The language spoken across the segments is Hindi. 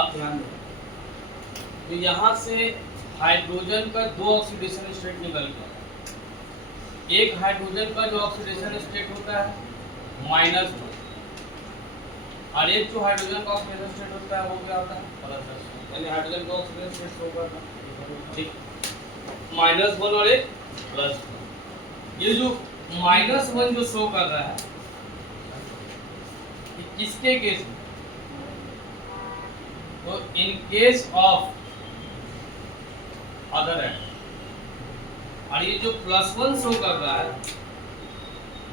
आप ध्यान दें, तो यहाँ से हाइड्रोजन का दो ऑक्सीडेशन स्टेट निकल गया। एक हाइड्रोजन का जो ऑक्सीडेशन स्टेट होता है -2, और एक जो हाइड्रोजन का ऑक्सीडेशन स्टेट होता है वो क्या होता है +2, यानी हाइड्रोजन का ऑक्सीडेशन स्टेट शो करना, ठीक, -1 और एक +2। ये जो -1 जो शो कर रहा है किसके केस में, तो इन केस ऑफ अदर एटम, और ये जो +1 शो कर रहा है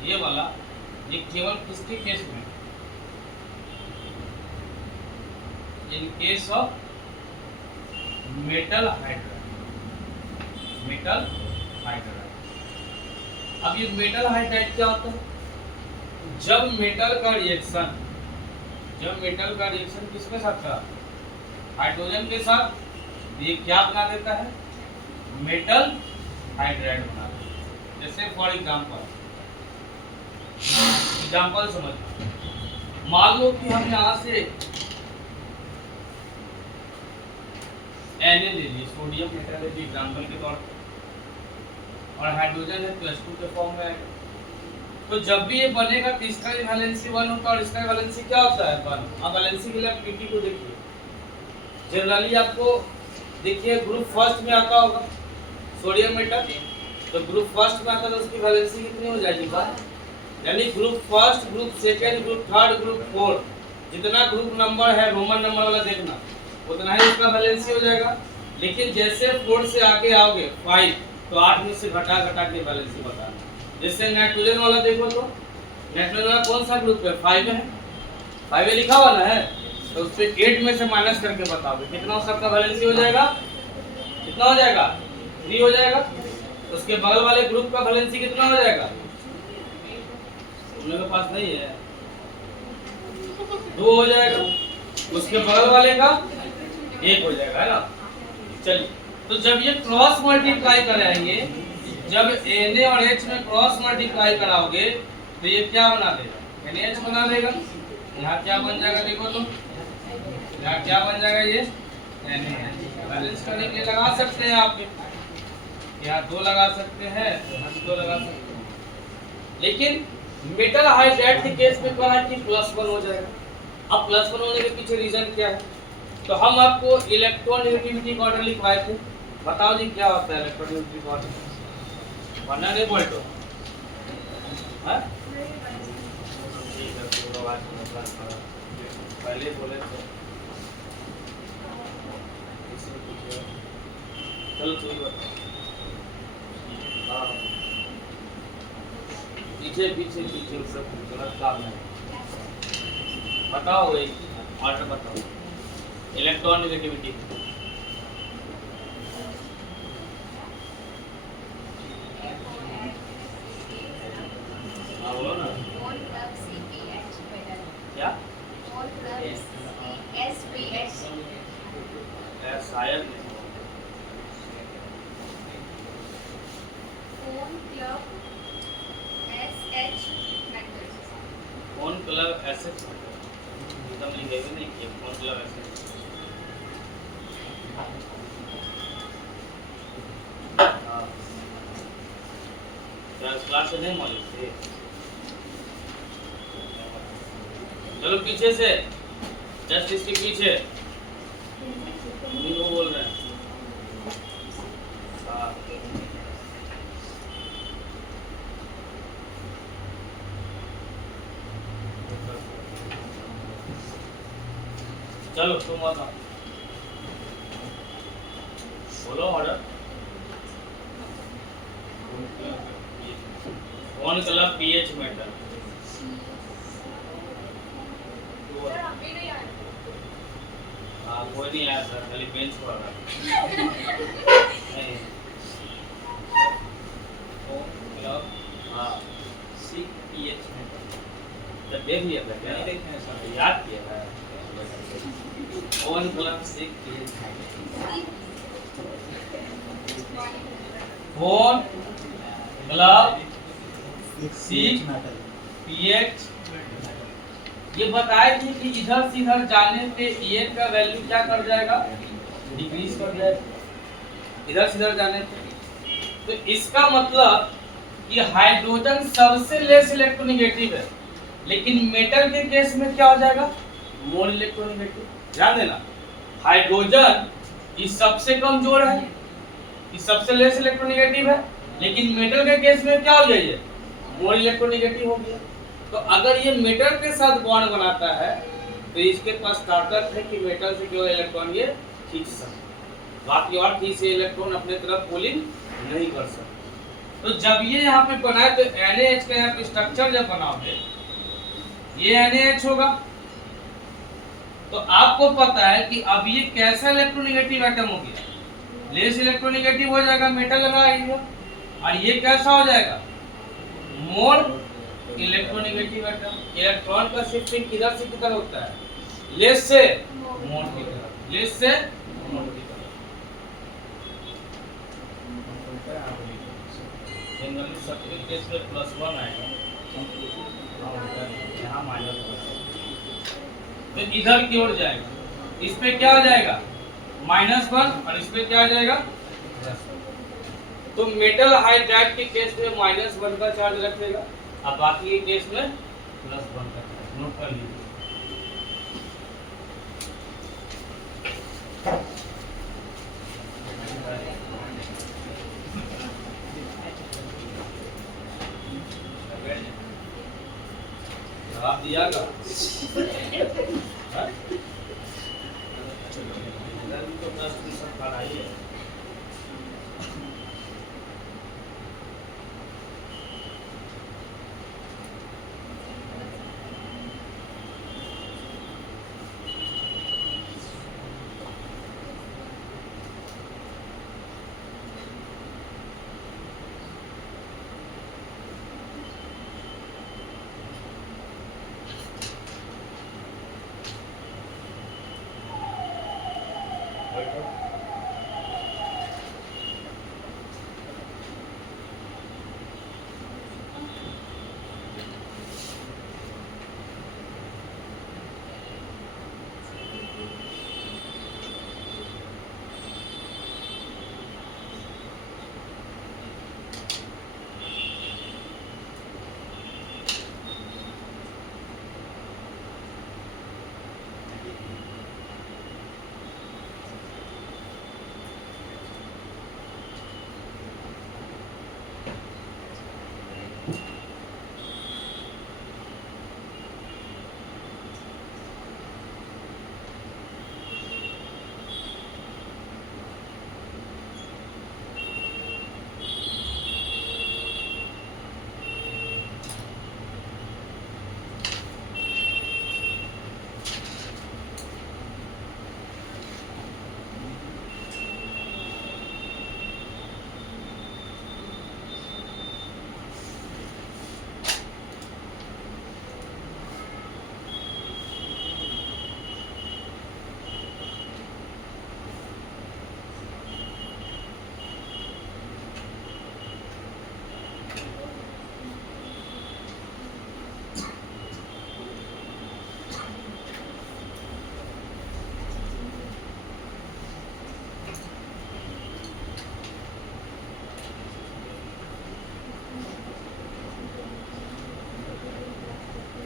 ये वाला, ये केवल किसके केस में, इन case of metal hydride, metal hydride. अब ये मेटल हाइड्राइड क्या होता है, जब मेटल का रिएक्शन किसके साथ था, हाइड्रोजन के साथ, ये क्या बना देता है, मेटल हाइड्राइड बना देता है। जैसे फॉर एग्जांपल समझ, मान लो कि हम यहाँ से Na ले ली, सोडियम मेटालेट एग्जांपल के तौर पर, और हाइड्रोजन है +2 के फॉर्म में आएगा। तो जब भी ये बनेगा तो इसका भी वैलेंसी 1 होता है और इसका वैलेंसी क्या होता है 1। अब वैलेंसी के लिए आप पीटी को देखिए, जनरली आपको देखिए ग्रुप फर्स्ट में आता होगा सोडियम मेटल, तो ग्रुप फर्स्ट में आता है तो उसकी वैलेंसी कितनी हो जाएगी 1, यानी group first, group second, group third, group fourth, जितना ग्रुप नंबर है रोमन नंबर वाला देखना, उतना ही उसका वैलेंसी हो जाएगा। लेकिन जैसे 4 से आगे आओगे 5, तो 8 में से घटा के वैलेंसी बताना। जैसे नाइट्रोजन वाला देखो, तो नाइट्रोजन वाला कौन सा ग्रुप है, 5 है, 5 लिखा हुआ ना है, तो उससे 8 में से माइनस करके बताओगे कितना सबका वैलेंसी हो जाएगा, कितना हो जाएगा 3 हो जाएगा। उसके बगल वाले ग्रुप का वैलेंसी कितना हो जाएगा, उन लोगों के पास नहीं है, 2 हो जाएगा। उसके बगल वाले का 1 हो जाएगा, है ना। चलिए, तो जब ये क्रॉस मल्टीप्लाई कराएंगे, जब Na और H में क्रॉस मल्टीप्लाई कराओगे तो ये क्या बना देगा, NaH बना देगा। यहाँ क्या बन जाएगा देखो, तो यहाँ क्या बन जाएगा, ये NaH। बैलेंस करने के लिए लगा सकते हैं आप, यहाँ 2 लगा सकते हैं, यहाँ 2 लगा सकते हैं। लेकिन मेटल हाइड्राइड के केस में क्या है कि +1 हो जाएगा। अब +1 होने के पीछे रीजन क्या है, तो हम आपको इलेक्ट्रोनेगेटिविटी का ऑर्डर लिखवाए थे, बताओ जी क्या होता है इलेक्ट्रोनेगेटिविटी का ऑर्डर, वरना नहीं बोलते हैं, पहले बोले तो चलो तू ही बता। हाँ, पीछे सब गलत काम है, बताओ वही ऑर्डर बताओ इलेक्ट्रॉन नेगेटिविटी। बोलो ना क्या, शायद कौन क्लब एसेट एकदम लिखे भी नहीं किया, कौन क्लब एसेट। क्लास से नहीं मौजूद थे, चलो पीछे से, जस्ट इसके पीछे वो बोल रहे हैं। चलो तुम बताओ, बोलो ऑर्डर। कौन कलर पीएच मेटल, कोई नहीं आया सर, खाली बेंच पर रहा नहीं। CPH मेटल देख लिया था क्या, याद किया था, कौन कलर CPH, कौन कलर CPH ये बताए थे कि इधर से इधर जाने पे ये का वैल्यू क्या कर जाएगा, डिक्रीज कर जाएगा इधर से इधर जाने पे। तो इसका मतलब कि हाइड्रोजन सबसे लेस इलेक्ट्रोनेगेटिव है, लेकिन मेटल के केस में क्या हो जाएगा, मोर इलेक्ट्रोनेगेटिव। ध्यान देना, हाइड्रोजन ये सबसे कमजोर है, ये सबसे लेस इलेक्ट्रोनेगेटिव है, लेकिन मेटल के केस में क्या हो जाएगा, मोर इलेक्ट्रोनेगेटिव हो गया। तो अगर ये मेटल के साथ बॉन्ड बनाता है तो इसके पास ताकत है कि मेटल से केवल इलेक्ट्रॉन ये खींच सकता, बाकी और किसी से इलेक्ट्रॉन अपने तरफ पुलिंग नहीं कर सकता। तो जब ये यहाँ पे बनाए तो NaH का यहाँ पे स्ट्रक्चर जब बनाओगे ये NaH होगा। तो आपको पता है कि अब ये कैसा इलेक्ट्रोनेगेटिव एटम हो गया, लेस इलेक्ट्रोनेगेटिव हो जाएगा, मेटल लगाएगा, और ये कैसा हो जाएगा, मोर इलेक्ट्रोनेगेटिव एटम। इलेक्ट्रॉन का शिफ्टिंग किधर से किधर होता है, लेस से मोर की तरफ, लेस से मोर की तरफ। जनरली सबके केस में +1 आएगा, यहाँ -1, तो इधर की ओर जाएगा, इस पे क्या हो जाएगा, -1, और इस पे क्या आ जाएगा, तो मेटल हाइड्राइड के केस में -1 का चार्ज रखेगा, अब बाकी के केस में +1 का चार्ज। नोट कर लीजिए। जवाब दियागा तो 10% पढ़ाई है।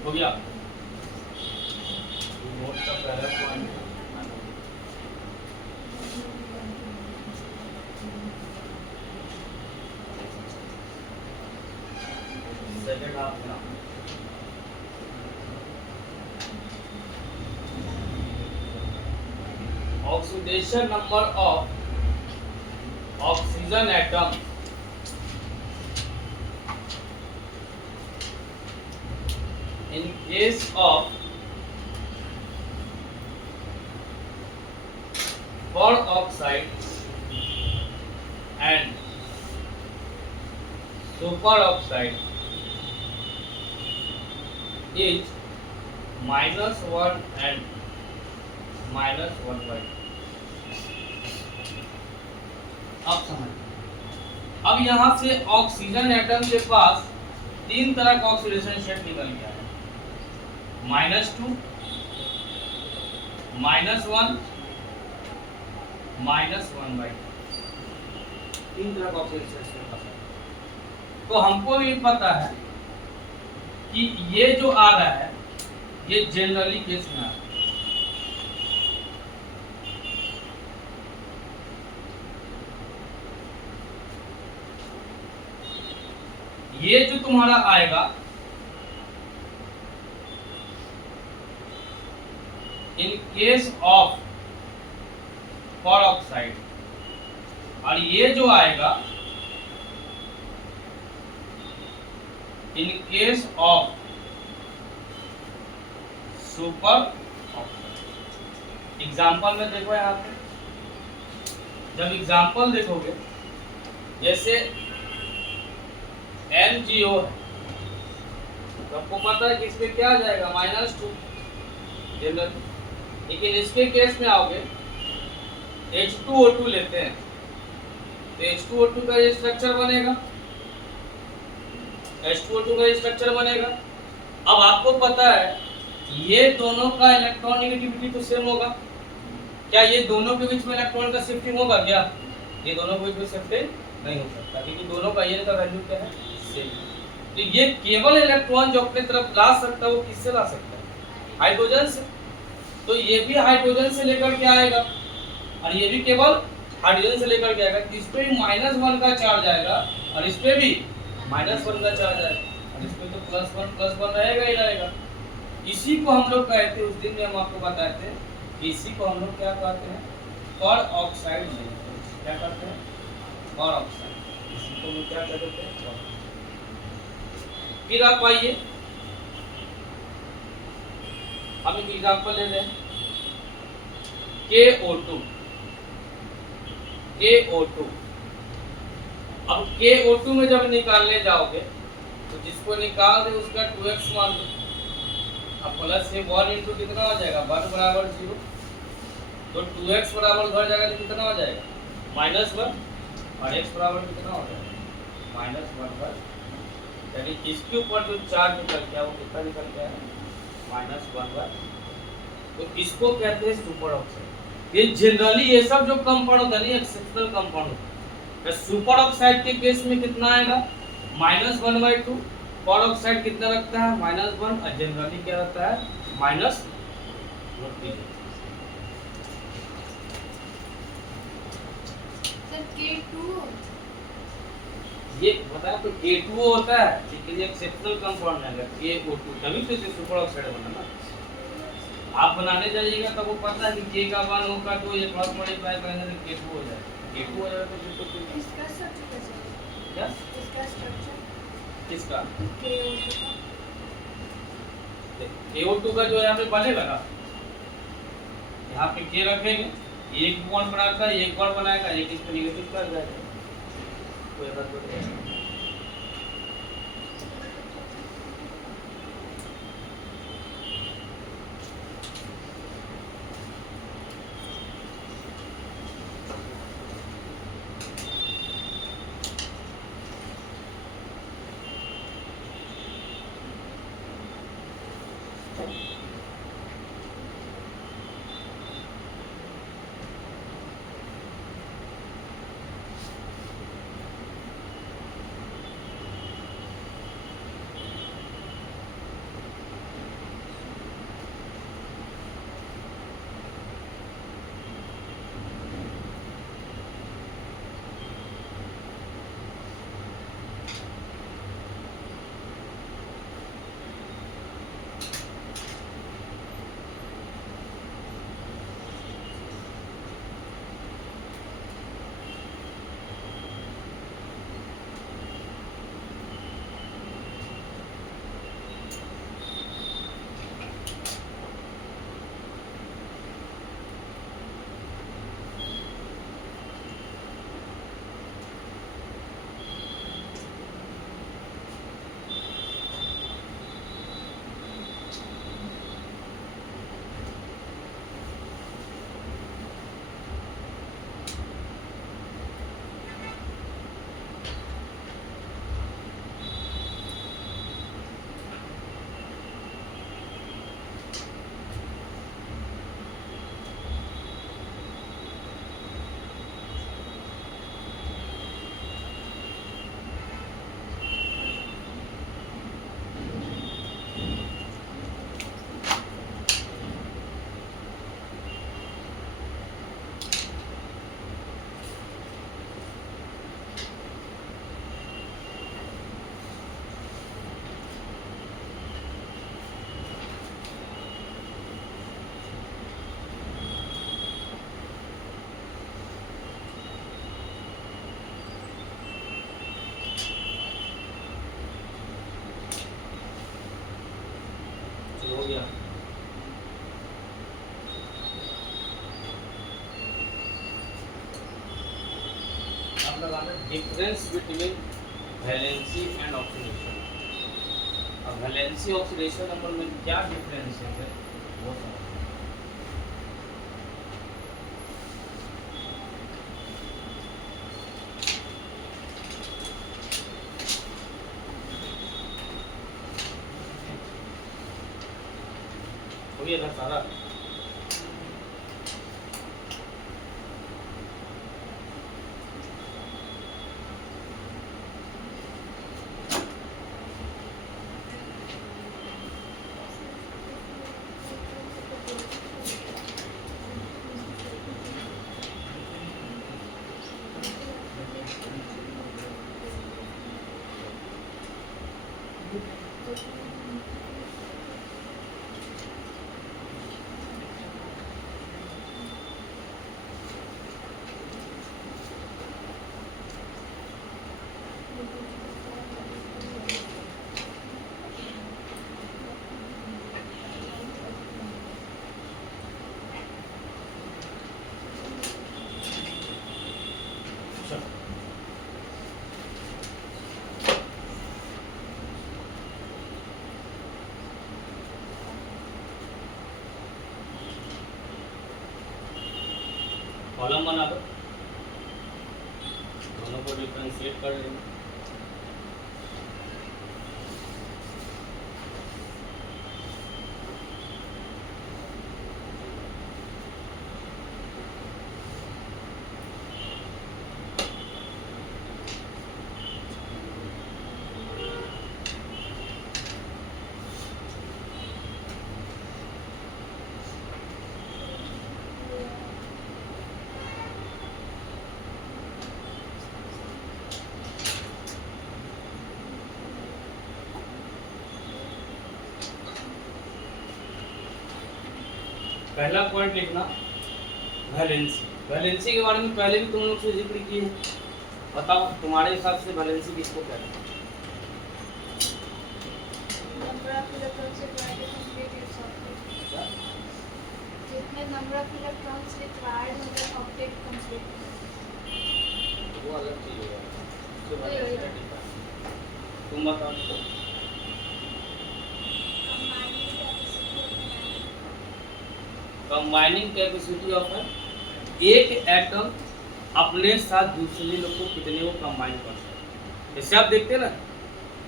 हो गया, नोट का पहला पॉइंट सेकंड हाफ में oxidation number of oxygen atom in case of peroxide and superoxide is -1 and -1/2। अब समझ, अब यहाँ से ऑक्सीजन एटम के पास तीन तरह का ऑक्सीडेशन स्टेट निकल गया है। -2 -1 -1/2। तीन तरह का ऑक्सीडेशन इसमें फंसा है। तो हमको भी पता है कि ये जो आ रहा है ये जनरली केस में आ रहा है। ये जो तुम्हारा आएगा इन केस ऑफ परऑक्साइड, और ये जो आएगा इन case of super oxide. Example में देखो यहाँ पे, जब एग्जाम्पल देखोगे जैसे MgO है तो आपको पता है कि इसमें क्या आ जाएगा -2 जनरल। लेकिन इसके केस में आओगे H2O2 लेते हैं तो H2O2 का ये स्ट्रक्चर बनेगा, H2O2 का ये स्ट्रक्चर बनेगा। अब आपको पता है ये दोनों का इलेक्ट्रॉन नेगेटिविटी तो सेम होगा। क्या ये दोनों के बीच में इलेक्ट्रॉन का शिफ्टिंग होगा क्या? ये दोनों के बीच में शिफ्टिंग नहीं हो सकता क्योंकि दोनों का ये का वैल्यू क्या है, सेम। तो ये केवल इलेक्ट्रॉन जो अपने तरफ ला सकता है वो किससे ला सकता है? हाइड्रोजन से। तो ये भी हाइड्रोजन से लेकर के आएगा और ये भी केवल हाइड्रोजन से लेकर के आएगा। तो इस पे भी -1 का चार्ज आएगा और इस पे भी -1 का चार्ज आएगा और इस पे तो +1 रहेगा ही रहेगा। इसी को हम लोग कहते हैं, उस दिन में हम आपको बताए थे, इसी को हम लोग क्या कहते हैं, पर ऑक्साइड। क्या कहते हैं? पर ऑक्साइड। इसी को हम क्या कहते हैं? फिर आप आइए हम एक एग्जांपल ले लें, KO2। अब KO2 में जब निकालने जाओगे तो जिसको निकाल दे उसका 2x मान दो। अब प्लस ये 1 इंटू कितना हो जाएगा, 1 बराबर 0। तो 2x बराबर उधर जाएगा तो कितना हो जाएगा, -1, और x बराबर कितना हो जाएगा, -1/। यानी इसके ऊपर जो चार्ज निकल गया वो कितना निकल गया है, -1/। तो इसको कहते हैं सुपर ऑक्साइड। ये जनरली ये सब जो कंपाउंड होता है नहीं, एक्सेप्शनल कंपाउंड होता है। सुपर ऑक्साइड के केस में कितना आएगा, -1/2। पर ऑक्साइड कितना रखता है, -1, और जनरली क्या रहता है, -1। ये बताया तो K2O होता है लेकिन ये एक्सेप्शनल कंपाउंड है। KO2 तभी तो इसे सुपर ऑक्साइड बना ना। आप बनाने जाइएगा तो वो पता है कि K का मान होगा तो ये क्रॉस मल्टीप्लाई करेंगे तो K2 हो जाएगा। K2 हो जाएगा तो इसका स्ट्रक्चर कैसे है? क्या इसका स्ट्रक्चर किसका, KO2 KO2 का जो यहाँ पे बनेगा ना, यहाँ पे K रखेंगे, एक बॉन्ड बनाता है, एक बॉन्ड बनाएगा, एक इसको नेगेटिव कर जाएगा। कोई बात नहीं। लगाना difference between valency and oxidation. अब वैलेंसी ऑक्सीडेशन नंबर में क्या डिफरेंस है वो समझो। हो गया था सारा। कॉलम बना दो, दोनों को डिफरेंशिएट कर लेंगे। पहला पॉइंट लिखना वैलेंसी। वैलेंसी के बारे में पहले भी तुम लोग से जिक्र किए हैं, बताओ तुम्हारे हिसाब से वैलेंसी किसको कहते हैं? Number of electrons required to complete its octet. जितने नंबर ऑफ इलेक्ट्रॉन्स रिक्वायर्ड होंगे ऑक्टेट कंप्लीट। वो अलग चीज है, उसके बारे वही में वही। तुम बताओ तो। कंबाइनिंग कैपेसिटी ऑफ एक एटम अपने साथ दूसरे लोग को कितने को कंबाइन कर सकते हैं। जैसे आप देखते हैं ना,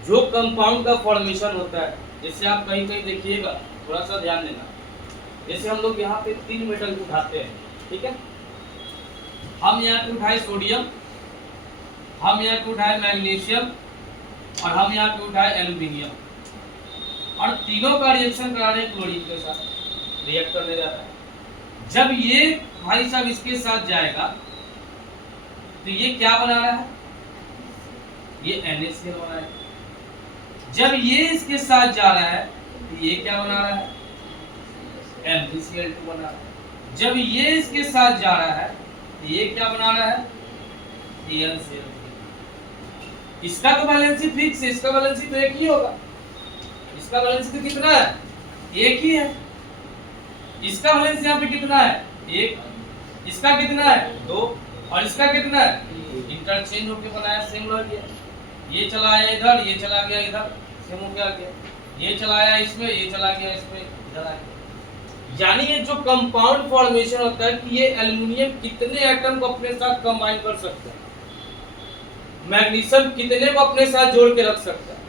जो कंपाउंड का फॉर्मेशन होता है, जैसे आप कहीं कहीं देखिएगा, थोड़ा सा ध्यान देना। जैसे हम लोग यहाँ पे 3 मेटल उठाते हैं, ठीक है, हम यहाँ पे उठाए सोडियम, हम यहाँ पे उठाए मैग्नीशियम और हम यहाँ पे उठाए एल्यूमिनियम, और तीनों का रिएक्शन करा रहे हैं क्लोरीन के साथ, रिएक्ट करने जा रहा है। जब ये भाई साहब इसके साथ जाएगा तो ये क्या बना रहा है, ये NaCl बना रहा है। जब ये इसके साथ जा रहा है तो ये क्या बना रहा है, MgCl2 बना रहा है। जब ये इसके साथ जा रहा है तो ये क्या बना रहा है, AlCl3। इसका तो वैलेंसी फिक्स है, इसका वैलेंसी तो एक ही होगा। इसका वैलेंसी तो कितना है, एक ही है। इसका वैलेंस यहाँ पे कितना है, एक। इसका कितना है, 2, और इसका कितना है, इंटरचेंज होके बनाया, सेम रह गया। ये चला आया इधर, ये चला गया इधर, सेम हो गया। ये चला आया इसमें, ये चला गया इसमें, इधर आ गया। यानी ये जो कंपाउंड फॉर्मेशन होता है कि ये एल्युमिनियम कितने एटम को अपने साथ कंबाइन कर सकता है, मैग्नीशियम कितने को अपने साथ जोड़ के रख सकता है,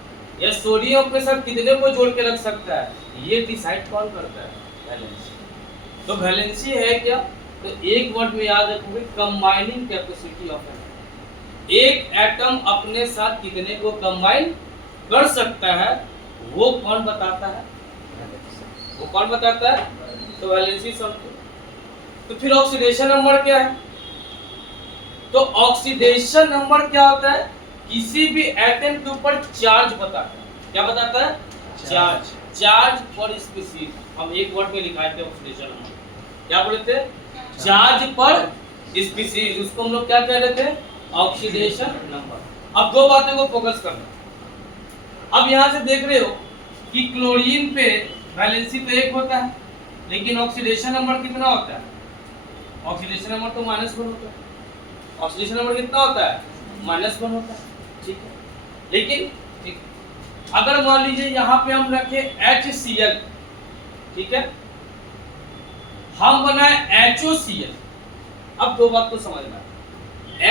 या सोडियम अपने साथ कितने को जोड़ के रख सकता है, ये डिसाइड कौन करता है, वैलेंसी। तो वैलेंसी है क्या, तो एक वर्ड में याद रखोगे, कंबाइनिंग कैपेसिटी ऑफ एटम। एक एटम अपने साथ कितने को कंबाइन कर सकता है, वो कौन बताता है, वो कौन बताता है, तो वैलेंसी समझो। तो फिर ऑक्सीडेशन नंबर क्या है, तो ऑक्सीडेशन नंबर क्या होता है, किसी भी एटम के ऊपर चार्ज बताता है। क्या बताता है, चार्ज। चार्ज पर स्पीसीज, हम एक वर्ड में लिखाए थे ऑक्सीडेशन नंबर, क्या बोले थे, चार्ज पर स्पीसीज, उसको हम लोग क्या कह रहे थे, ऑक्सीडेशन नंबर। अब दो बातों को फोकस करना। अब यहाँ से देख रहे हो कि क्लोरीन पे वैलेंसी तो 1 होता है, लेकिन ऑक्सीडेशन नंबर कितना होता है, ऑक्सीडेशन नंबर तो -1 होता है। ऑक्सीडेशन नंबर कितना होता है, -1 होता है, ठीक है। लेकिन ठीक, अगर मान लीजिए यहाँ पे हम रखे HCl, ठीक है, हम बनाए HOCl। अब दो बात को समझना,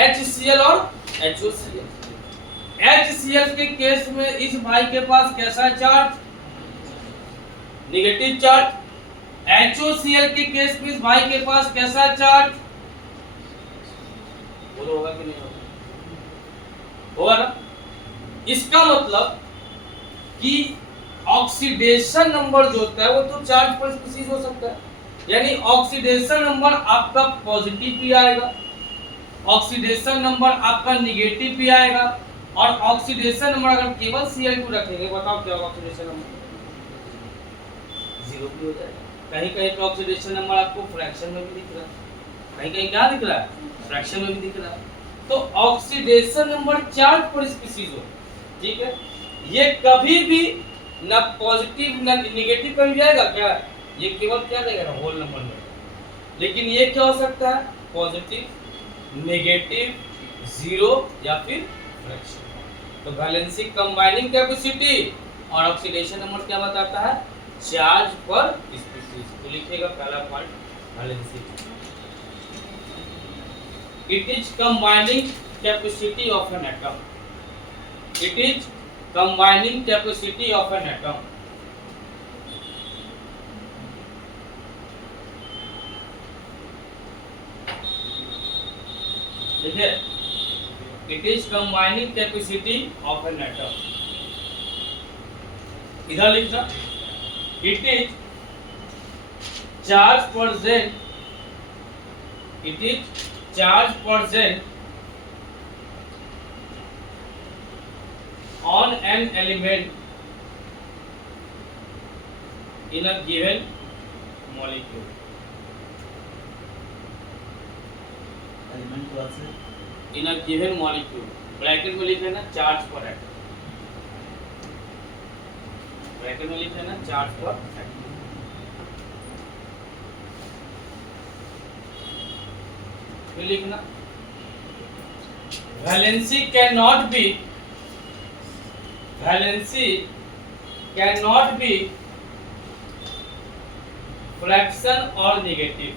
HCl और HOCl। HCl के केस में इस भाई के पास कैसा चार्ज, नेगेटिव चार्ज। HOCl के केस में इस भाई के पास कैसा चार्ज, बोलो होगा कि नहीं होगा, होगा ना। इसका मतलब कि ऑक्सीडेशन नंबर जो होता है वो तो चार्ज पर स्पीशीज हो सकता है, यानी ऑक्सीडेशन नंबर आपका पॉजिटिव भी आएगा, ऑक्सीडेशन नंबर आपका निगेटिव भी आएगा, और ऑक्सीडेशन नंबर अगर केवल Cl2 रखेंगे, बताओ क्या होगा, ऑक्सीडेशन नंबर 0 भी हो जाएगा। कहीं कहीं पे ऑक्सीडेशन नंबर आपको फ्रैक्शन में भी दिख रहा है, कहीं कहीं क्या दिख रहा है, फ्रैक्शन में भी दिख रहा है। तो ऑक्सीडेशन नंबर चार्ज पर स्पीशीज हो, ठीक है, ये कभी भी ना पॉजिटिव ना नेगेटिव पर जाएगा क्या, ये केवल क्या देगा, होल नंबर में। लेकिन ये क्या हो सकता है, पॉजिटिव, नेगेटिव, 0 या फिर फ्रैक्शन। तो वैलेंसी कंबाइनिंग कैपेसिटी और ऑक्सीडेशन नंबर क्या बताता है, चार्ज पर स्पीशीज। तो लिखिएगा पहला point valency, it is combining capacity of an atom, it is combining capacity of an atom. देखिए, it is combining capacity of an atom. इधर लिखना, it is charge percent, it is charge percent on an element in a given molecule, element class से in a given molecule, bracket में लिख लेना चार्ज पर एटम, ब्रैकेट में लिख लेना चार्ज पर एटम। फिर लिखना valency can not be, valency cannot be fraction or negative।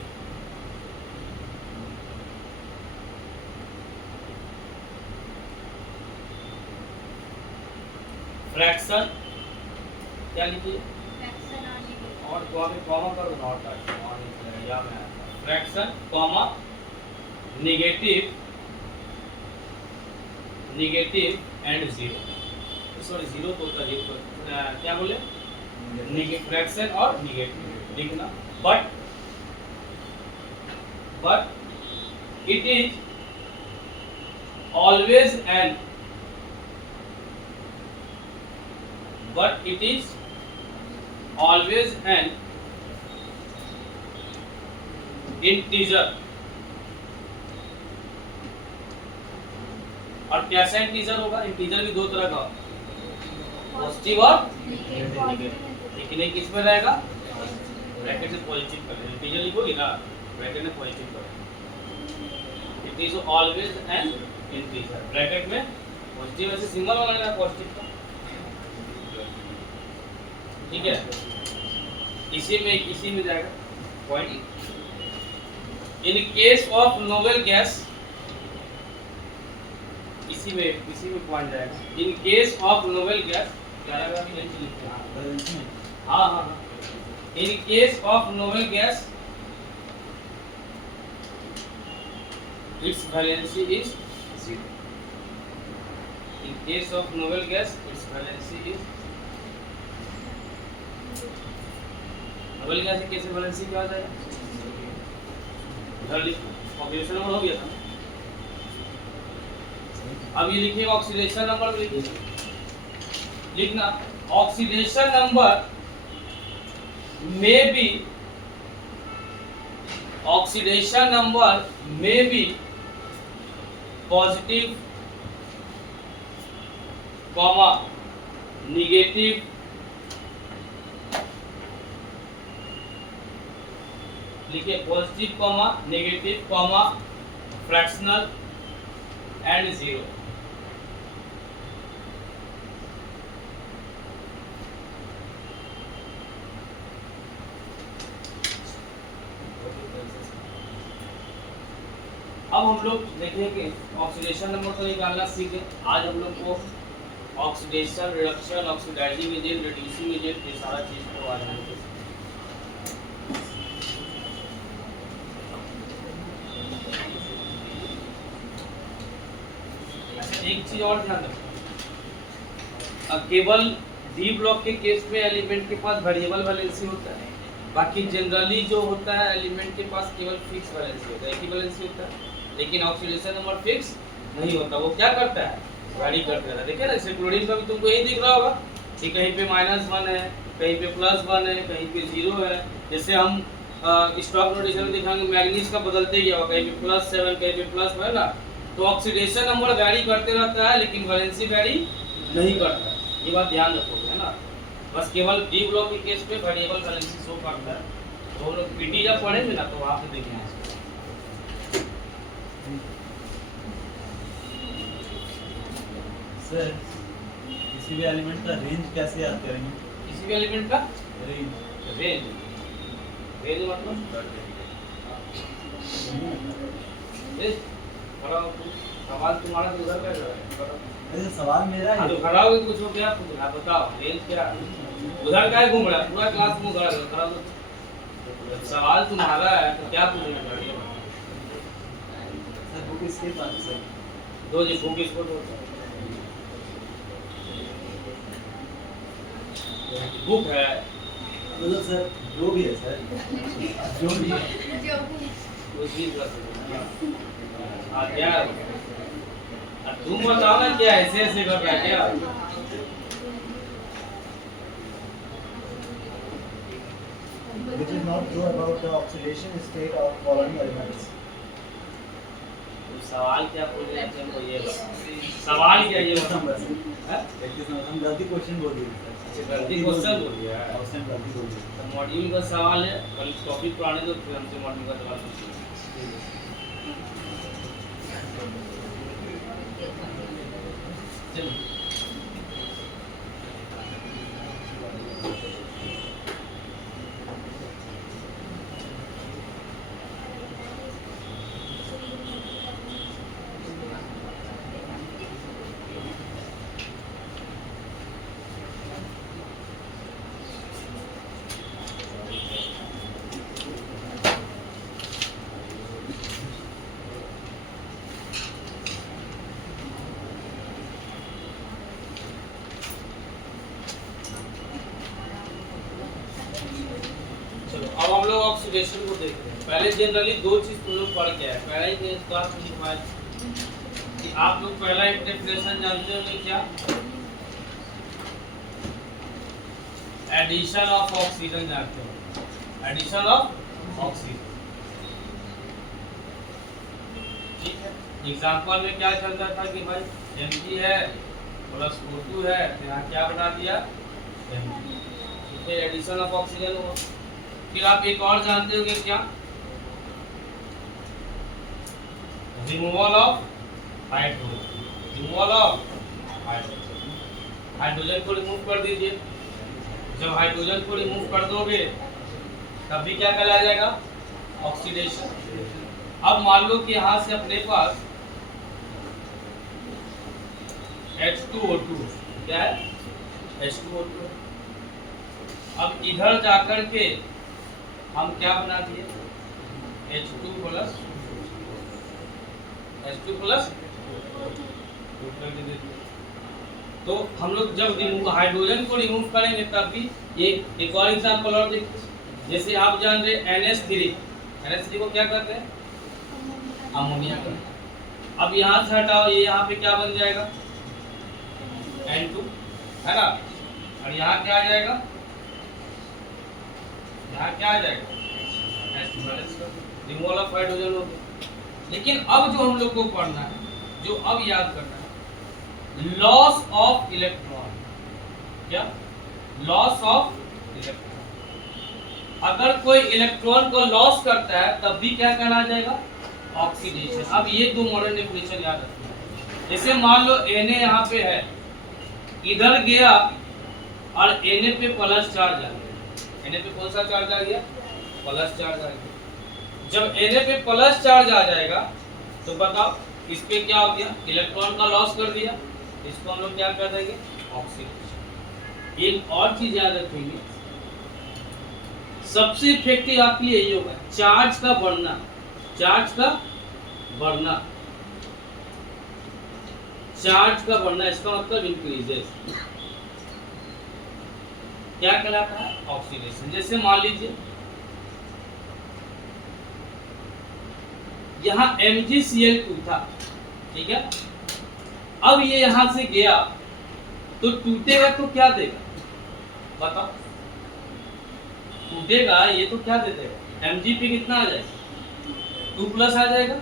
Fraction क्या लिखिए, और कॉमा करो, नॉट या में fraction comma negative, negative and 0, sorry 0 तो होता है, क्या बोले, फ्रैक्शन और नेगेटिव लिखना। But it is always N, but it is always an integer. और कैसा इंटीजर होगा, इंटीजर भी दो तरह का, पॉजिटिव और नेगेटिव। लेकिन एक किस में रहेगा, ब्रैकेट से पॉजिटिव कर लेना, इंटीजर लिखोगे ना, ब्रैकेट में पॉजिटिव कर लेना। It is always an integer, bracket में पॉजिटिव, ऐसे सिंबल बनाना है पॉजिटिव का, ठीक है। इसी में जाएगा point. In case of noble gas, इसी में पॉइंट जाएगा। In case of noble gas, हाँ, in case of noble gas its valency is 0। In case of noble gas its valency is, noble gas की कैसे वैलेंसी क्या हो जाएगा, इधर लिखो, ऑक्सीडेशन नंबर हो गया था। अब ये लिखिए ऑक्सीडेशन नंबर भी लिखिए, लिखना ऑक्सीडेशन नंबर में बी, ऑक्सीडेशन नंबर में बी पॉजिटिव कॉमा नेगेटिव लिखिए, positive comma negative comma fractional and 0। अब हम लोग देखेंगे ऑक्सीडेशन नंबर तो निकालना सीखे। आज हम लोग को oxidation, reduction, oxidising agent, reducing agent, ये सारा चीज को आज हम लोग एक चीज और ध्यान रखो, अब केवल डी ब्लॉक के केस में एलिमेंट के पास वेरिएबल वैलेंसी होता है, बाकी जनरली जो होता है एलिमेंट के पास केवल फिक्स वैलेंसी होता है, एक ही वैलेंसी होता है। लेकिन ऑक्सीडेशन नंबर फिक्स नहीं होता, वो क्या करता है, वैरी करता है। देखिए ना, जैसे क्लोरीन का भी तुमको यही दिख रहा होगा कि कहीं पे -1 है, कहीं पे +1 है, कहीं पे 0 है। जैसे हम स्टॉक नोटेशन में दिखाएंगे मैग्नीज का बदलते ही होगा, कहीं पे +7 कहीं पे प्लस है ना। तो ऑक्सीडेशन नंबर वैरी करते रहता है लेकिन वैलेंसी वैरी नहीं करता, ये बात ध्यान रखोगे, है ना। बस केवल डी ब्लॉक के केस में वेरिएबल वैलेंसी शो करता है। तो हम लोग पीटी जब पढ़ेंगे ना तो वहाँ पे देखेंगे। सर किसी भी एलिमेंट का रेंज कैसे याद करेंगे? किसी भी एलिमेंट का रेंज रेंज, रेंज मतलब खड़ा हो तुम, सवाल तुम्हारा तो उधर का है। अरे सवाल मेरा हाँ है। तो खड़ा होके पूछो क्या पूछ रहा है, बताओ रेंज क्या है? उधर का है, घूम रहा है पूरा क्लास में, उधर खड़ा हो। सवाल तुम्हारा है तो क्या पूछना चाहिए? सर बुक इसके पास है सर। दो जी बुक इसको दो, बुक है मतलब सर जो भी है सर, जो भी है। जो भी कुछ भी कर सकते हैं। हाँ क्या, अब तुम बताओ ना क्या ऐसे ऐसे कर रहा है क्या? Which is not true about the oxidation state of following elements. तो सवाल क्या पूछ रहे थे हमको ये बताओ। सवाल क्या ये बताओ। हैं? हम गलती क्वेश्चन बोल दिए सर। अच्छा गलती क्वेश्चन बोल दिया है। क्वेश्चन गलती बोल दिए। तो मॉड्यूल का सवाल है, कल टॉपिक पढ़ाने दो फिर हमसे मॉड्यूल का सवाल पूछिए। चलो अब हम लोग ऑक्सीडेशन को देखते हैं। पहले जनरली दो चीज तुम लोग पढ़ के आए। पहला ही केस क्लास में दिखाया कि आप लोग पहला एक डेफिनेशन जानते होंगे क्या, एडिशन ऑफ ऑक्सीजन जानते हो, एडिशन ऑफ ऑक्सीजन। ठीक है, एग्जांपल में क्या चल रहा था कि भाई Mg है प्लस O2 है, तो यहाँ क्या बना दिया Mg, तो एडिशन ऑफ ऑक्सीजन हुआ। फिर आप एक और जानते होंगे क्या, removal of hydrogen, removal of hydrogen, hydrogen को रिमूव कर दीजिए। जब हाइड्रोजन को रिमूव कर दोगे तब भी क्या कहलाया जाएगा, ऑक्सीडेशन। अब मान लो कि यहाँ से अपने पास H2O2 क्या है, H2O2। अब इधर जाकर के हम क्या बना दिए, H2 प्लस तो हम लोग जब हाइड्रोजन को रिमूव करेंगे तब भी ये एक और एग्जांपल और देखते हैं। जैसे आप जान रहे NH3 को क्या कहते हैं, अमोनिया कहते हैं। अब यहाँ से हटाओ, ये यहाँ पे क्या बन जाएगा N2, है ना, और यहाँ क्या आ जाएगा, यहाँ क्या आ जाएगा रिमूवल ऑफ हाइड्रोजन हो गया। लेकिन अब जो हम लोग को पढ़ना है, जो अब याद करना है, लॉस ऑफ इलेक्ट्रॉन, क्या लॉस ऑफ इलेक्ट्रॉन। अगर कोई इलेक्ट्रॉन को लॉस करता है तब भी क्या कहना जाएगा, ऑक्सीडेशन। अब ये दो मॉडर्न डेफिनेशन याद रखना है। जैसे मान लो Na यहाँ पे है, इधर गया और Na पे प्लस चार्ज आ गया, Na पे कौन सा चार्ज आ गया, प्लस चार्ज आ गया। जब Na पे प्लस चार्ज आ जाएगा तो बताओ इस पे क्या हो गया, इलेक्ट्रॉन का लॉस कर दिया, इसको हम लोग क्या कर देंगे, ऑक्सीडेशन। एक और चीज याद रखेंगे, सबसे इफेक्टिव आपके लिए यही होगा, चार्ज का बढ़ना, चार्ज का बढ़ना, चार्ज का बढ़ना, इसका मतलब इंक्रीजेस, क्या कहलाता है, ऑक्सीडेशन। जैसे मान लीजिए यहाँ MgCl2 था, ठीक है, अब ये यहां से गया तो टूटेगा तो क्या देगा, बताओ, टूटेगा ये तो क्या दे देगा, Mg पे कितना आ जाएगा, 2+ आ जाएगा,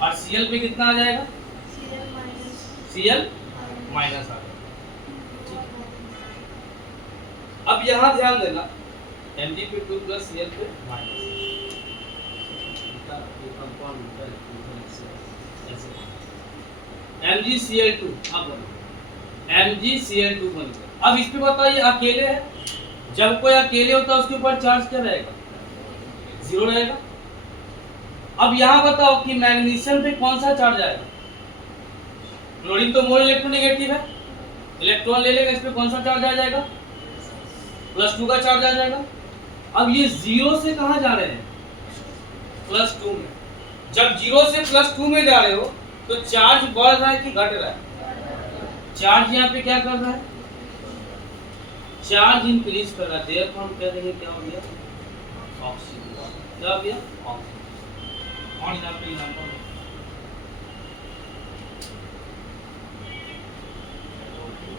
और Cl पे कितना आ जाएगा, Cl माइनस आ जाएगा। अब यहाँ ध्यान देना, Mg पे 2+ Cl पे माइनस, MgCl2, अब MgCl2 बन गया। अब इस पे बताइए अकेले है, जब कोई अकेले होता है उसके ऊपर चार्ज क्या रहेगा, 0 रहेगा। अब यहाँ बताओ कि मैग्नीशियम पे कौन सा चार्ज आएगा, क्लोरीन तो मोर इलेक्ट्रोनेगेटिव है, इलेक्ट्रॉन ले लेगा, इस पे कौन सा चार्ज आ जाएगा, +2 का चार्ज आ जाएगा। अब ये 0 से कहाँ जा रहे हैं, +2 में। जब 0 से +2 में जा रहे हो तो चार्ज बढ़ रहा है कि घट रहा है, चार्ज यहाँ पे क्या कर रहा है, चार्ज इंक्रीज कर रहा है, देखो हम कह देंगे क्या हो गया, ऑक्सीजन, क्या हो गया, ऑक्सीजन। और यहाँ पे एग्जांपल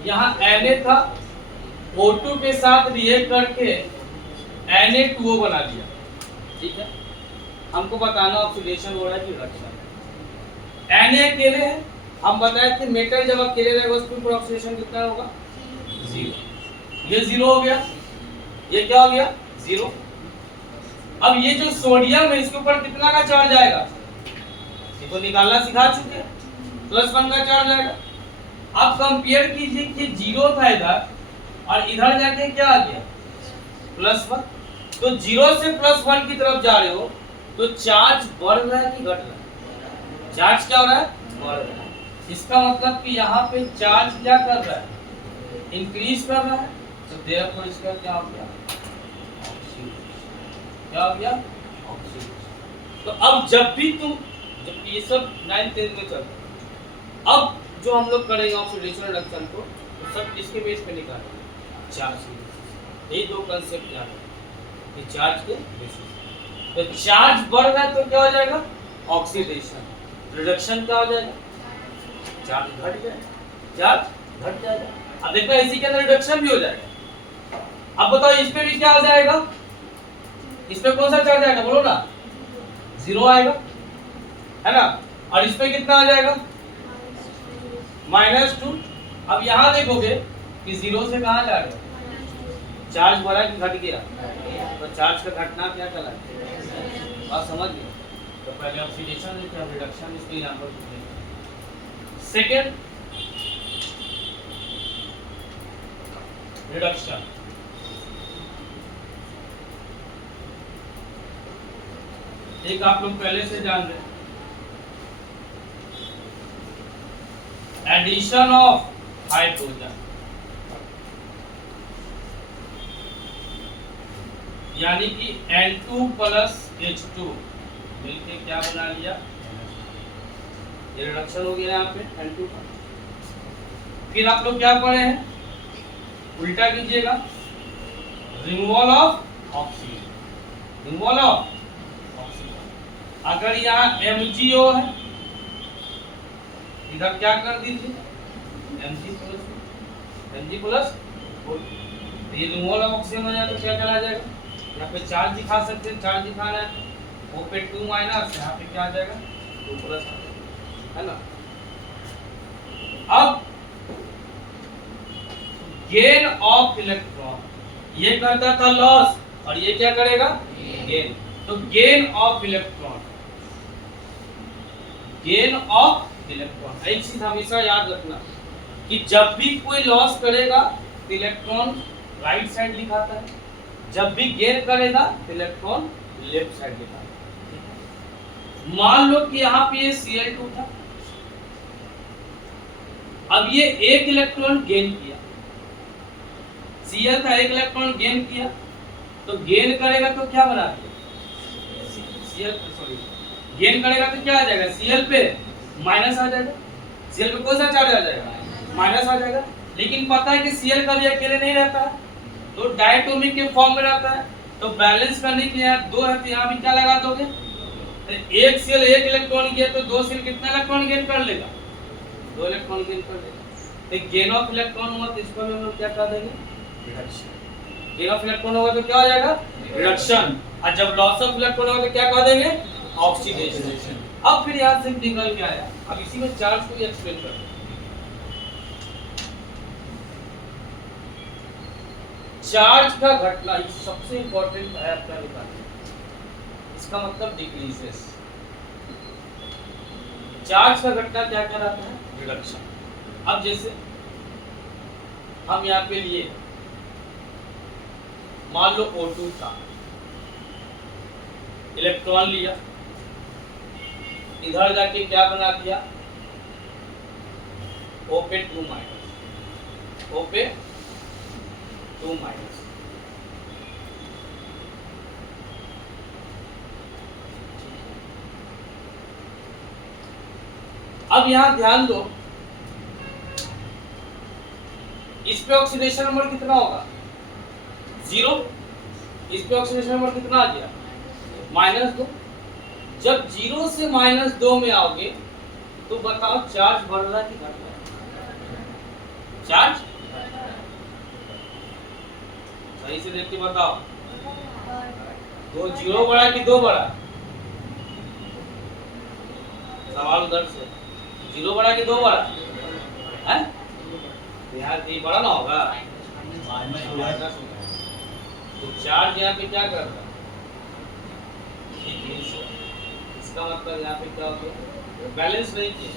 यहाँ Na था, O2 के साथ रिएक्ट करके Na2O बना दिया, ठीक है, हमको बताना ऑक्सीडेशन हो रहा है कि रिडक्शन। Na अकेले है, हम बताए थे मेटल जब अकेले रहेगा उस पर ऑक्सीडेशन कितना होगा, 0, ये 0 हो गया, ये क्या हो गया, 0। अब ये जो सोडियम है इसके ऊपर कितना का चार्ज आएगा, इसको निकालना सिखा चुके हैं, +1 का चार्ज आएगा। अब कंपेयर कीजिए कि 0 था इधर और इधर जाके क्या आ गया, +1, तो 0 से +1 की तरफ जा रहे हो तो चार्ज बढ़ रहा है कि घट रहा है, चार्ज क्या हो रहा है, बढ़ रहा है। इसका मतलब कि यहाँ पे चार्ज क्या कर रहा है, इंक्रीज कर रहा है, तो देयरफॉर इसका क्या हो गया, क्या हो गया, ऑक्सीडेशन। तो अब जब भी तुम, जब ये सब 9th 10th में चल रहा है, अब जो हम लोग करेंगे ऑक्सीडेशन रिडक्शन को, तो सब किसके बेस पे निकालेंगे, चार्ज के बेसिस। यही दो कंसेप्ट याद है, ये चार्ज के बेसिस। तो चार्ज बढ़ रहा है तो क्या हो जाएगा, ऑक्सीडेशन, रिडक्शन क्या हो जाएगा, चार्ज घट जाएगा, चार्ज घट जाएगा। अब देखो इसी के अंदर रिडक्शन भी हो जाएगा। अब बताओ इस पे भी क्या हो जाएगा, इस पे कौन सा चार्ज आएगा, बोलो ना, 0 आएगा, है ना, और इस पे कितना आ जाएगा, -2। अब यहाँ देखोगे कि 0 से कहाँ जा रहे हो, चार्ज बढ़ा कि घट गया, तो चार्ज का घटना क्या कहलाता, बात समझ गए। तो पहले ऑक्सीडेशन है, फिर रिडक्शन, इसके एग्जांपल देखेंगे। Second, reduction. एक आप लोग पहले से जान रहे हैं, एडिशन ऑफ हाइड्रोजन, यानी कि N2 + H2 मिलके क्या बना लिया, ये रिडक्शन हो गया यहाँ पे N2 का। फिर आप लोग क्या पढ़े हैं, उल्टा कीजिएगा, removal of oxygen, removal of oxygen. अगर यहाँ MgO है, इधर क्या कर दीजिए, Mg प्लस, तो ये रिमूवल ऑफ ऑक्सीजन हो जाए तो क्या चला जाएगा, यहाँ पे चार्ज दिखा सकते हैं, चार्ज दिखाना है, O पे 2 माइनस, यहाँ पे क्या आ जाएगा, 2+, है ना। अब गेन ऑफ इलेक्ट्रॉन, ये करता था लॉस और ये क्या करेगा, गेन। तो gain of electron, gain of electron. एक चीज हमेशा याद रखना कि जब भी कोई लॉस करेगा तो इलेक्ट्रॉन राइट साइड दिखाता है, जब भी गेन करेगा तो इलेक्ट्रॉन लेफ्ट साइड दिखाता है। मान लो कि यहाँ पे ये Cl2 था, अब ये एक इलेक्ट्रॉन गेन किया, Cl था एक इलेक्ट्रॉन गेन किया, तो गेन करेगा तो क्या बना Cl, सॉरी गेन करेगा तो क्या आ जाएगा, Cl पे माइनस आ जाएगा, Cl पे कौन सा चार्ज आ जाएगा, माइनस आ जाएगा। लेकिन पता है कि Cl कभी अकेले नहीं रहता है, तो डायटोमिक के फॉर्म में रहता है, तो बैलेंस करने के लिए यहाँ दो है तो यहाँ भी क्या लगा दोगे, तो एक Cl एक इलेक्ट्रॉन गया तो दो Cl कितना इलेक्ट्रॉन गेन कर लेगा, दो इलेक्ट्रॉन गेन कर लेगा। तो गेन ऑफ इलेक्ट्रॉन हुआ तो इसको हम लोग क्या कह देंगे, रिडक्शन। गेन ऑफ इलेक्ट्रॉन होगा तो क्या हो जाएगा, रिडक्शन। और जब लॉस ऑफ इलेक्ट्रॉन होगा तो क्या कह देंगे, ऑक्सीडेशन। अब फिर यहाँ से निकल के आया, अब इसी में चार्ज को एक्सप्लेन कर दो। चार्ज का घटना सबसे इंपॉर्टेंट है आपका निकालना, इसका मतलब डिक्रीजेस। चार्ज का घटना क्या कहलाता है, रिडक्शन। अब जैसे हम यहाँ पे लिए, मान लो O2 था, इलेक्ट्रॉन लिया, इधर जाके क्या बना दिया, O पे 2 माइनस, O पे 2 माइनस। अब यहां ध्यान दो, इस पे ऑक्सीडेशन नंबर कितना होगा, 0। इस पे ऑक्सीडेशन नंबर कितना आ गया, -2। जब 0 से -2 में आओगे तो बताओ चार्ज बढ़ रहा है कि घट रहा है, चार्ज सही से देख के बताओ, तो 0 बड़ा कि 2 बड़ा, सवाल उधर से, 0 बड़ा कि 2 बड़ा है, यार ये बड़ा ना होगा, तो चार्ज यहाँ पे क्या करता है, इसका मतलब यहाँ पे क्या हो गया, बैलेंस नहीं किया।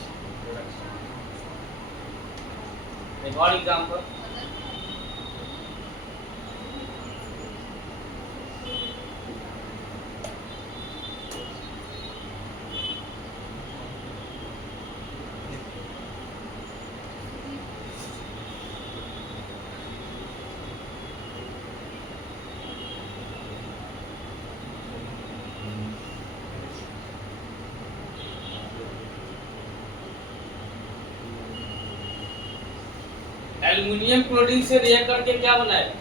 एक और एग्जांपल, एल्युमिनियम क्लोरीन से रिएक्ट करके क्या बनाएगा,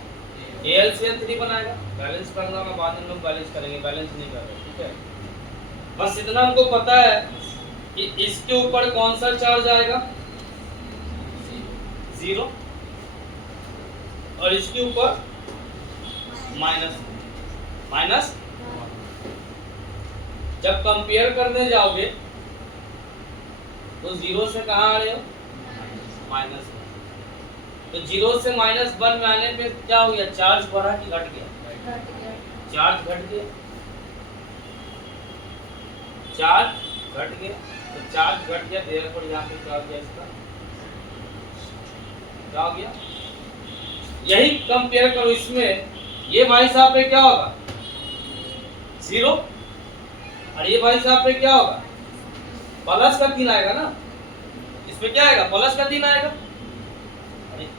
AlCl3 बनाएगा। बैलेंस करना होगा, बाद में लोग बैलेंस करेंगे, बैलेंस नहीं कर रहे, ठीक है। बस इतना हमको पता है कि इसके ऊपर कौन सा चार्ज आएगा, 0, और इसके ऊपर माइनस। जब कंपेयर करने जाओगे तो 0 से कहाँ आ रहे हो, माइनस। तो 0 से -1 में आने पे क्या हो गया, चार्ज बढ़ा कि घट गया, चार्ज घट गया, चार्ज घट गया, तो चार्ज घट गया, देयरफॉर यहाँ पे क्या हो गया, इसका क्या हो गया, यही कंपेयर करो इसमें, ये भाई साहब पे क्या होगा, 0, और ये भाई साहब पे क्या होगा, प्लस का 3 आएगा ना, इसमें क्या आएगा, प्लस का 3 आएगा।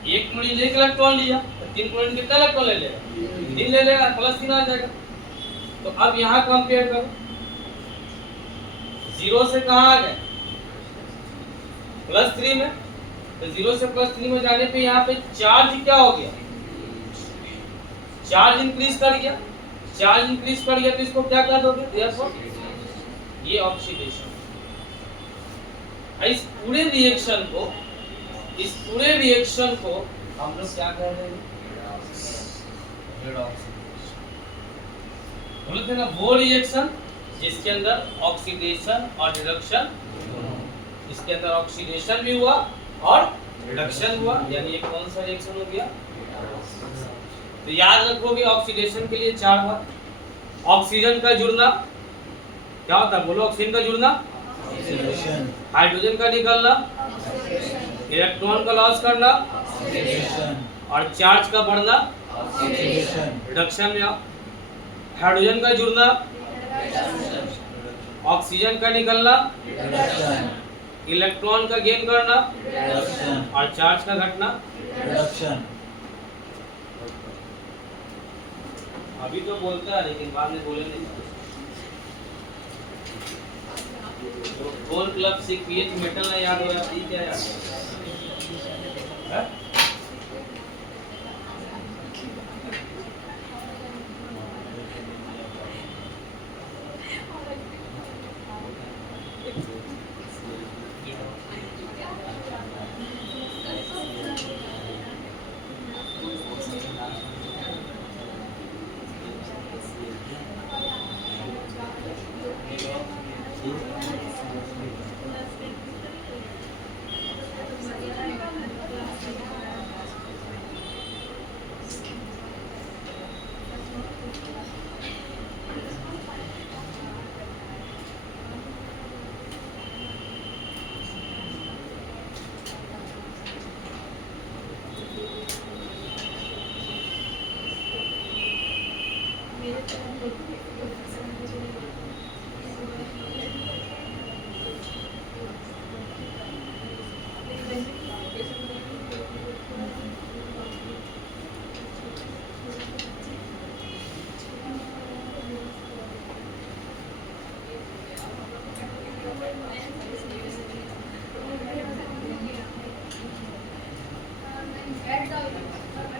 एक क्लोरीन एक इलेक्ट्रॉन लिया तो 3 क्लोरीन कितना इलेक्ट्रॉन ले लेगा, 3 ले लेगा, +3 आ जाएगा। तो अब यहाँ कंपेयर करो, 0 से कहाँ आ गए, +3 में, तो 0 से +3 में जाने पे यहाँ पे चार्ज क्या हो गया, चार्ज इंक्रीज कर गया, चार्ज इंक्रीज कर गया तो इसको क्या कर दोगे, देयरफॉर ये ऑक्सीडेशन। इस पूरे रिएक्शन को हम लोग क्या कह रहे हैं, रिडॉक्स। बोलते हैं ना वो रिएक्शन जिसके अंदर ऑक्सीडेशन और रिडक्शन, इसके अंदर ऑक्सीडेशन भी हुआ और रिडक्शन हुआ, यानी ये कौन सा रिएक्शन हो गया। तो याद रखोगे ऑक्सीडेशन के लिए 4 बार, ऑक्सीजन का जुड़ना क्या होता है, बोलो, ऑक्सीजन का जुड़ना, हाइड्रोजन का निकलना, इलेक्ट्रॉन का लॉस करना, और चार्ज का बढ़ना, रिडक्शन, या हाइड्रोजन का जुड़ना, ऑक्सीजन का निकलना, Reduction. इलेक्ट्रॉन का गेन करना Reduction. और चार्ज का घटना। Reduction. अभी तो बोलता है लेकिन बाद में बोले नहीं। तो कौन क्लब से पीएच मेटल ना याद हो रहा है क्या याद है?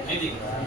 नहीं दिख रहा है।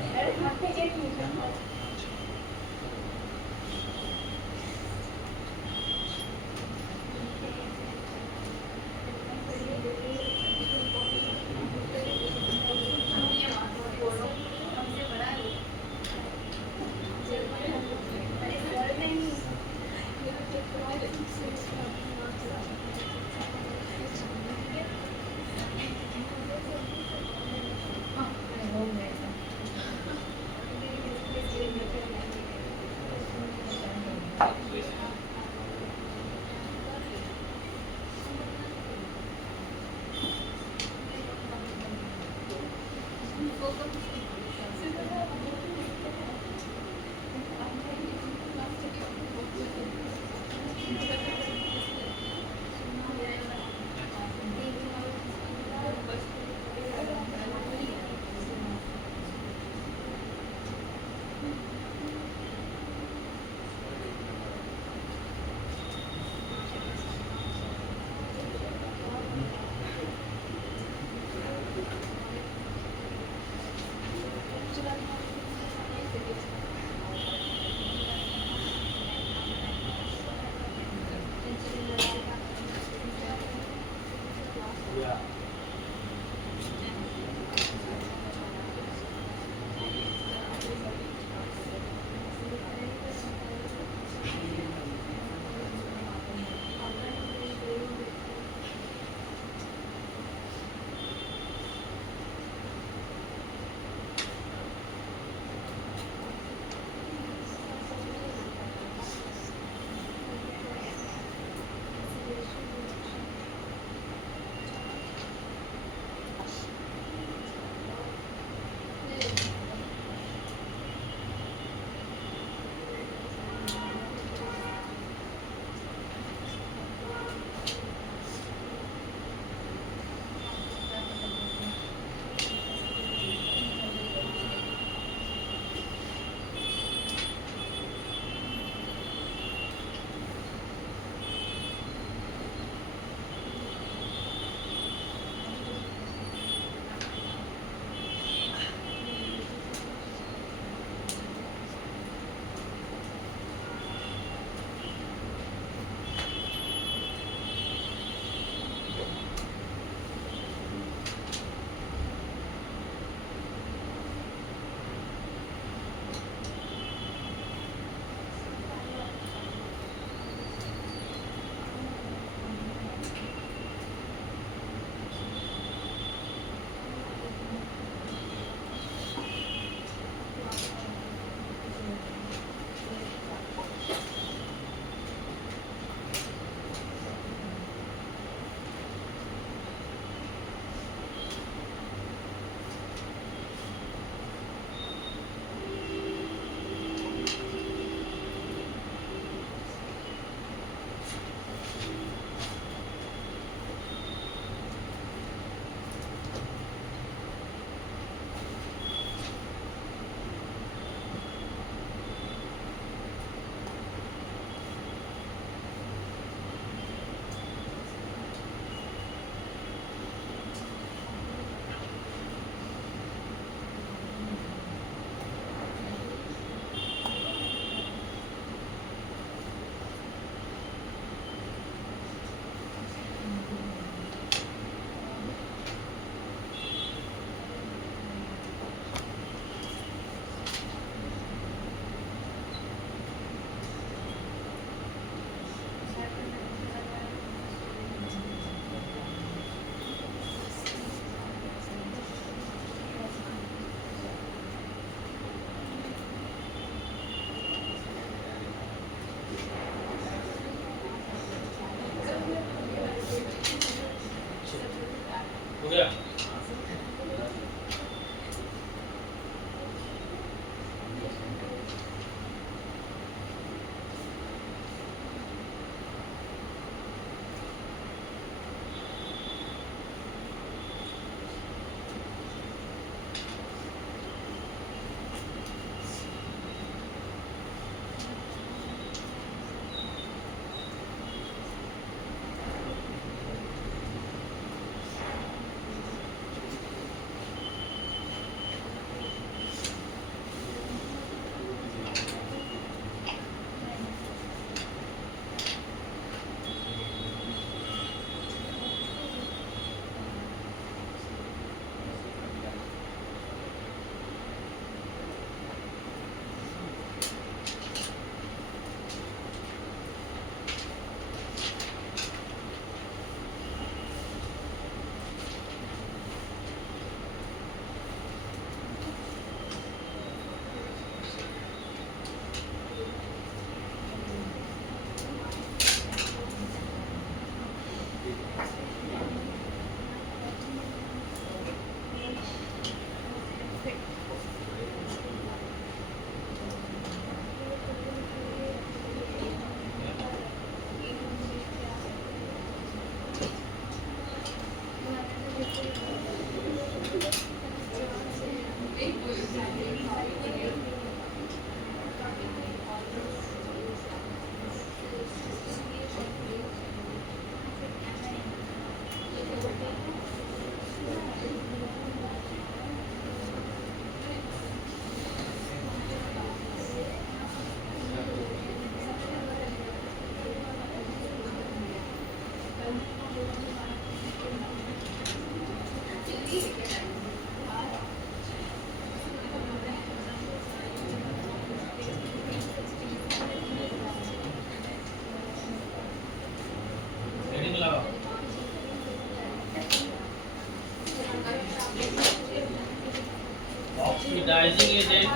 Oxidising agent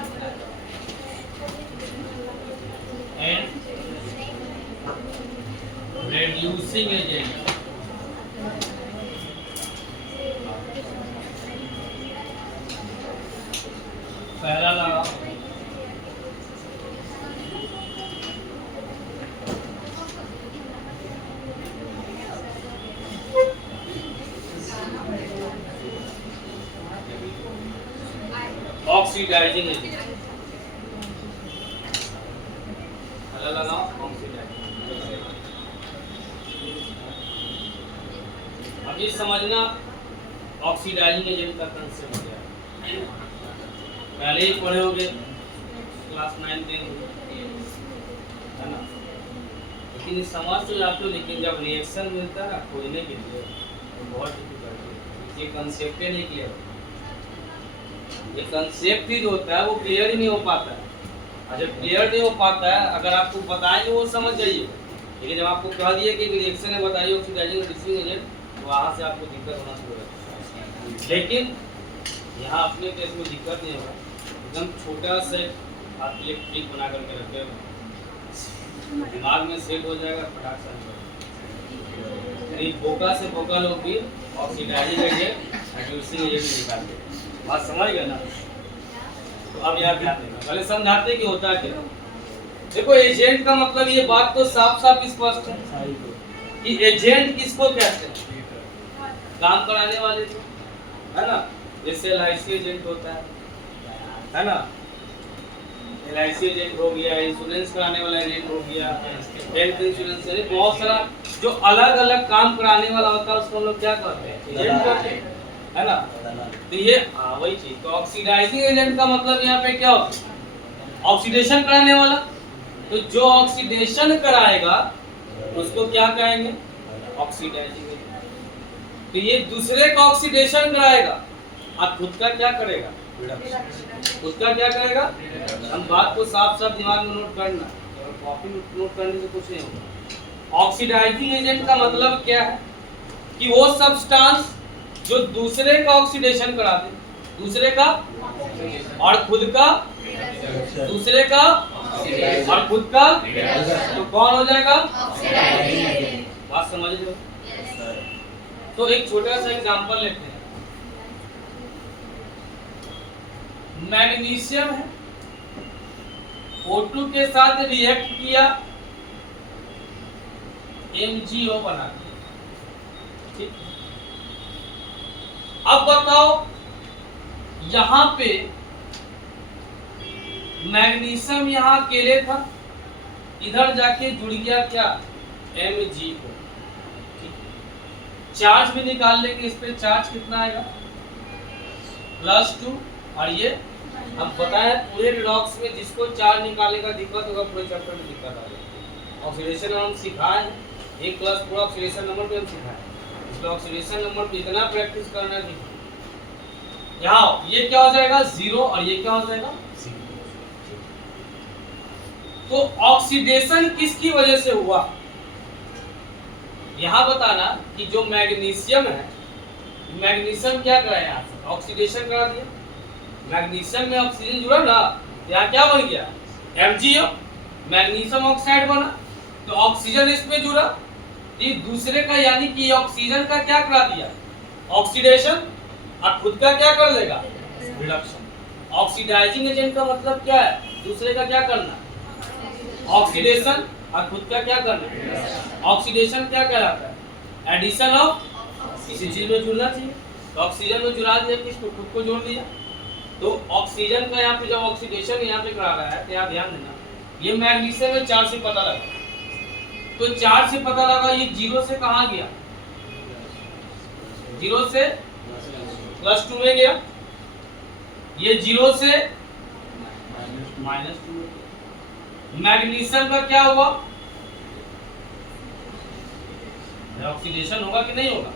and reducing agent। पहला लगा ऑक्सीडाइजिंग एजेंट, पहला लगा ऑक्सीडाइजिंग। अब ये समझना ऑक्सीडाइजिंग एजेंट का कंसेप्ट क्या है, पहले ही पढ़े होगे क्लास 9 10 है ना, लेकिन ये समझ तो जाते हो, लेकिन जब रिएक्शन मिलता है ना खोजने के लिए तो बहुत डिफिकल्ट है, ये कंसेप्ट ही नहीं क्लियर होता, ये कंसेप्ट ही जो होता है वो क्लियर ही नहीं हो पाता है, और जब क्लियर नहीं हो पाता है अगर आपको बताएंगे वो समझ जाइए, लेकिन जब आपको कह दिए कि रिएक्शन है बताइए ऑक्सीडाइजिंग रिड्यूसिंग एजेंट, तो वहाँ से आपको दिक्कत होना शुरू होता है। लेकिन यहाँ अपने केस में दिक्कत नहीं होगा, एकदम छोटा से आप इलेक्ट्रिक बना करके रखे दिमाग में सेट हो जाएगा, फटाक से बोका से बोका लोग भी ऑक्सीडाइजिंग एजेंट रिड्यूसिंग एजेंट निकालते हैं, बात समझ गए ना। तो अब यार ध्यान देना, पहले समझाते कि होता क्या। देखो एजेंट का मतलब ये बात तो साफ साफ स्पष्ट है कि एजेंट किसको कहते हैं, काम कराने वाले को, है ना, जैसे LIC एजेंट होता है ना, LIC एजेंट हो गया, इंश्योरेंस कराने वाला एजेंट हो गया, हेल्थ इंश्योरेंस, बहुत सारा जो अलग अलग काम कराने वाला होता है उसको हम लोग क्या कहते हैं, एजेंट कहते हैं, है ना। तो ये वही चीज, तो ऑक्सीडाइजिंग एजेंट का मतलब यहाँ पे क्या होता है, ऑक्सीडेशन कराने वाला, तो जो ऑक्सीडेशन कराएगा उसको क्या कहेंगे, ऑक्सीडाइजिंग एजेंट। तो ये दूसरे का ऑक्सीडेशन कराएगा और खुद का क्या करेगा, खुद का क्या करेगा। हम बात को साफ साफ दिमाग में नोट करना, और कॉपी नोट करने से कुछ नहीं होगा। ऑक्सीडाइजिंग एजेंट का मतलब क्या है कि वो सब्सटेंस जो दूसरे का ऑक्सीडेशन करा दे, दूसरे का और खुद का, दूसरे का और खुद का, तो कौन हो जाएगा, बात समझ लो। तो एक छोटा सा एग्जांपल लेते हैं, मैग्नीशियम है, O2 के साथ रिएक्ट किया, MgO बना दिया, ठीक। अब बताओ यहां पे मैग्नीशियम यहां अकेले था, इधर जाके जुड़ गया क्या, MgO, चार्ज भी निकाल लेंगे, इस पे चार्ज कितना आएगा, +2, और ये अब बताया पूरे रिडॉक्स में जिसको चार्ज निकालने का दिक्कत होगा पूरे चैप्टर में दिक्कत आ जाएगी। ऑक्सीडेशन हम सिखाए, एक क्लास पूरा ऑक्सीडेशन नंबर पे हम सिखाए, इसलिए ऑक्सीडेशन नंबर पे इतना प्रैक्टिस करना है। यहाँ ये क्या हो जाएगा 0 और ये क्या हो जाएगा 0। तो ऑक्सीडेशन किसकी वजह से हुआ, यहाँ बताना कि जो मैग्नीशियम है, मैग्नीशियम क्या कराया, यहाँ से ऑक्सीडेशन करा दिया, मैग्नीशियम में ऑक्सीजन जुड़ा ना, यहाँ क्या बन गया, MgO, मैग्नीशियम ऑक्साइड बना, तो ऑक्सीजन इसमें जुड़ा, ये दूसरे का यानी कि ऑक्सीजन का क्या करा दिया, ऑक्सीडेशन, और खुद का क्या कर लेगा, रिडक्शन। ऑक्सीडाइजिंग एजेंट का मतलब क्या है, दूसरे का क्या करना, ऑक्सीडेशन, और खुद का क्या करना। ऑक्सीडेशन क्या कहलाता है, एडिशन ऑफ किसी चीज में जुड़ना चाहिए, तो ऑक्सीजन में जुड़ा दिया, किसको, खुद को जोड़ दिया। तो ऑक्सीजन का यहाँ पे जब ऑक्सीडेशन यहाँ पे करा रहा है, तो यहाँ ध्यान देना, ये मैग्नीशियम में 4 से पता लगा, तो 4 से पता लगा, ये 0 से कहाँ गया, 0 से +2 में गया, ये 0 से -2। मैग्नीशियम का क्या हुआ, ऑक्सीडेशन होगा कि नहीं होगा,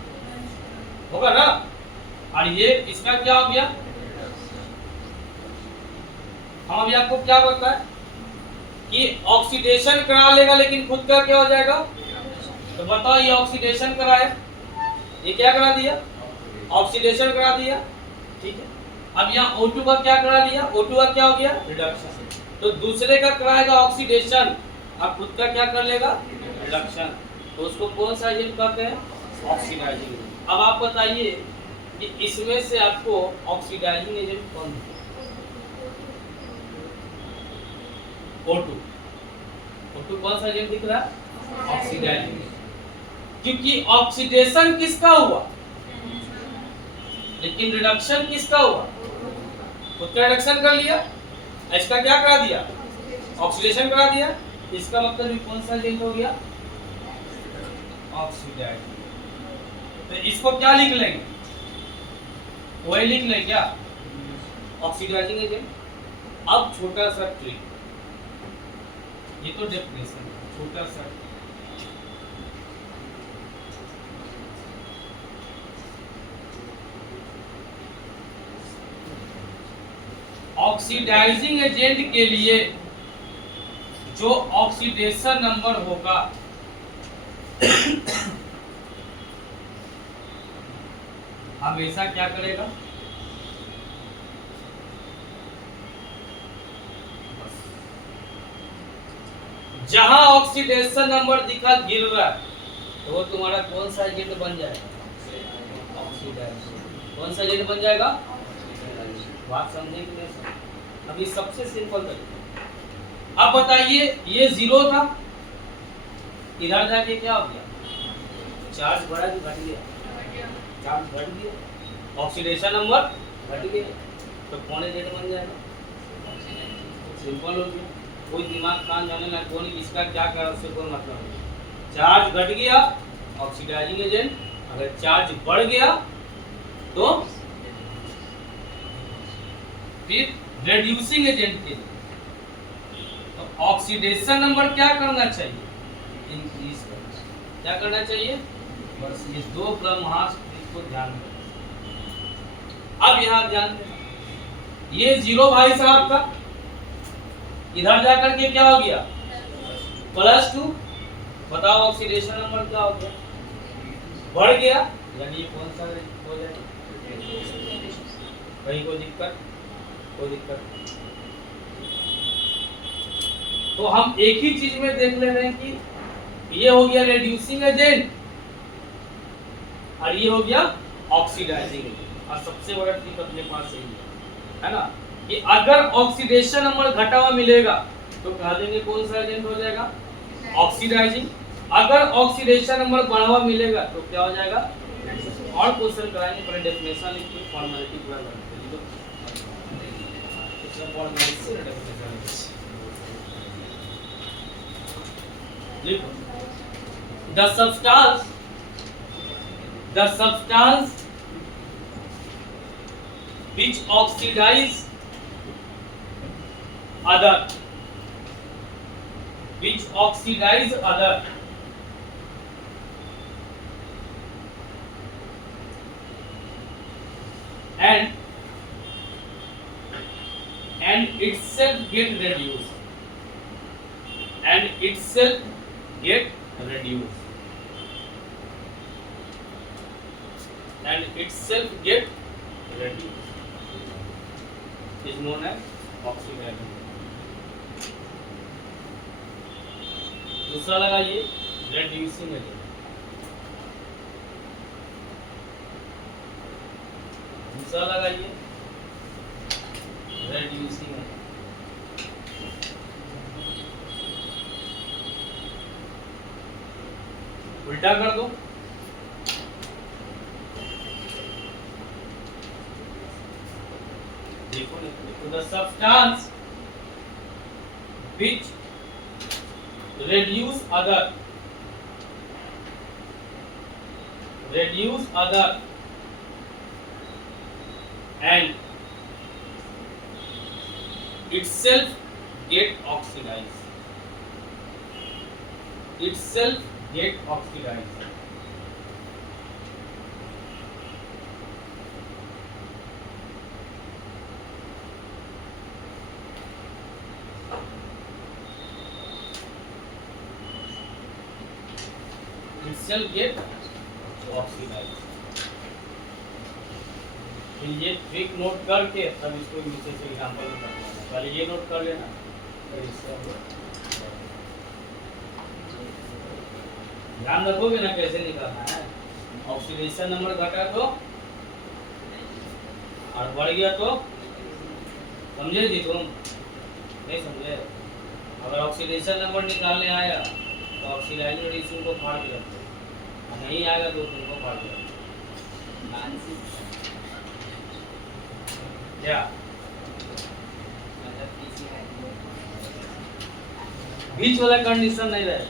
होगा ना, और ये इसका क्या हो गया, हम अभी आपको क्या बताया कि ऑक्सीडेशन करा लेगा, लेकिन खुद का क्या हो जाएगा, तो बताओ ये ऑक्सीडेशन कराया, ये क्या करा दिया, ऑक्सीडेशन करा दिया, ठीक है। अब यहाँ O2 का क्या करा लिया, O2 का क्या हो गया, रिडक्शन। तो दूसरे का कराएगा ऑक्सीडेशन, अब खुद का क्या कर लेगा, रिडक्शन। तो उसको कौन सा एजेंट कहते हैं, ऑक्सीडाइजिंग। अब आप बताइए कि इसमें से आपको ऑक्सीडाइजिंग एजेंट कौन है, O2। O2 कौन सा एजेंट दिख रहा है, ऑक्सीडाइजिंग। क्योंकि ऑक्सीडेशन किसका हुआ, लेकिन रिडक्शन किसका हुआ, खुद का रिडक्शन कर लिया, इसका क्या करा दिया, ऑक्सीडेशन करा दिया। इसका मतलब ये कौन सा एजेंट हो गया, ऑक्सीडाइजिंग। तो इसको क्या लिख लेंगे, वही लिख लें क्या, ऑक्सीडाइजिंग एजेंट। अब छोटा सा ट्रिक, ये तो डेफिनेशन है, छोटा सा ऑक्सीडाइजिंग एजेंट के लिए जो ऑक्सीडेशन नंबर होगा हमेशा क्या करेगा, जहां ऑक्सीडेशन नंबर दिखा गिर रहा है तो वो तुम्हारा कौन सा एजेंट बन जाएगा, ऑक्सीडाइजिंग। कौन सा एजेंट बन जाएगा, बात समझे कि नहीं समझे? अभी सबसे सिंपल तरीका। अब बताइए ये 0 था, इधर जाके क्या हो गया, चार्ज बढ़ा कि घट गया, चार्ज घट गया, ऑक्सीडेशन नंबर घट गया, तो कौन एजेंट बन जाएगा, सिंपल हो गया। कोई दिमाग कान जाने ना, कौन किसका क्या कर, उससे कोई मतलब नहीं। चार्ज घट गया ऑक्सीडाइजिंग एजेंट, अगर चार्ज बढ़ गया तो फिर रेड्यूसिंग एजेंट के लिए तो ऑक्सीडेशन नंबर क्या करना चाहिए, इंक्रीज करना। क्या करना चाहिए, बस ये दो ब्रह्मास्त्र को ध्यान में। अब यहां ध्यान देना, ये 0 भाई साहब का, इधर जाकर के क्या हो गया, +2। बताओ ऑक्सीडेशन नंबर क्या हो गया, बढ़ गया, यानी ये कौन सा हो जाएगा, कहीं कोई दिक्कत, कोई दिक्कत। तो हम एक ही चीज में देख ले रहे हैं कि ये हो गया रेड्यूसिंग एजेंट और ये हो गया ऑक्सीडाइजिंग एजेंट। और सबसे बड़ा ट्रिक अपने पास यही है ना, कि अगर ऑक्सीडेशन नंबर घटा हुआ मिलेगा तो कह देंगे कौन सा एजेंट हो जाएगा, ऑक्सीडाइजिंग। अगर ऑक्सीडेशन नंबर बढ़ा हुआ मिलेगा तो क्या हो जाएगा, और क्वेश्चन कराएंगे, पर डेफिनेशन लिख के फॉर्मेलिटी पूरा करते हैं। लिखो, the substance which oxidize other and itself get reduced is known as oxidizing। दूसरा लगाइए रेड्यूसिंग एजेंट, दूसरा लगाइए रेड्यूसिंग एजेंट। उल्टा कर दो, देखो तो the substance which reduce other and itself get oxidized, itself get oxidized। फिर ये ट्रिक नोट करके तब इसको नीचे से एग्जांपल में करना है। पहले ये नोट कर लेना, फिर इससे हम लोग ध्यान रखोगे ना कैसे निकालना है। ऑक्सीडेशन नंबर घटा तो और बढ़ गया तो, समझे जी तुम? नहीं समझे? अगर ऑक्सीडेशन नंबर निकालने आया तो ऑक्सीडाइजिंग रेडिएशन को फाड़ के रखते, और नहीं आएगा तो तुमको फाड़ के रखते। क्या बीच वाला कंडीशन नहीं रहे।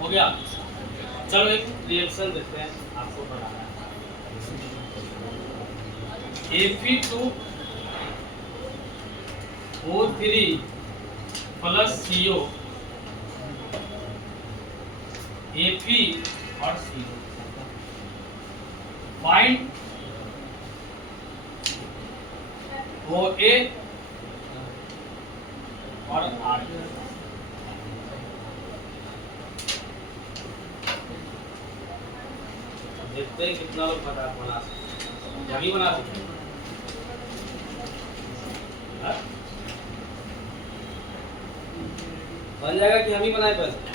हो गया? चलो एक रिएक्शन देखते हैं, आपको बनाना है। Fe2O3 प्लस CO, Fe और CO, फाइंड OA और R। देखते हैं कितना लोग फटाफट बना सकते हैं। जमी बना सकते हैं? हाँ? बन जाएगा कि हम ही बनाए पहले?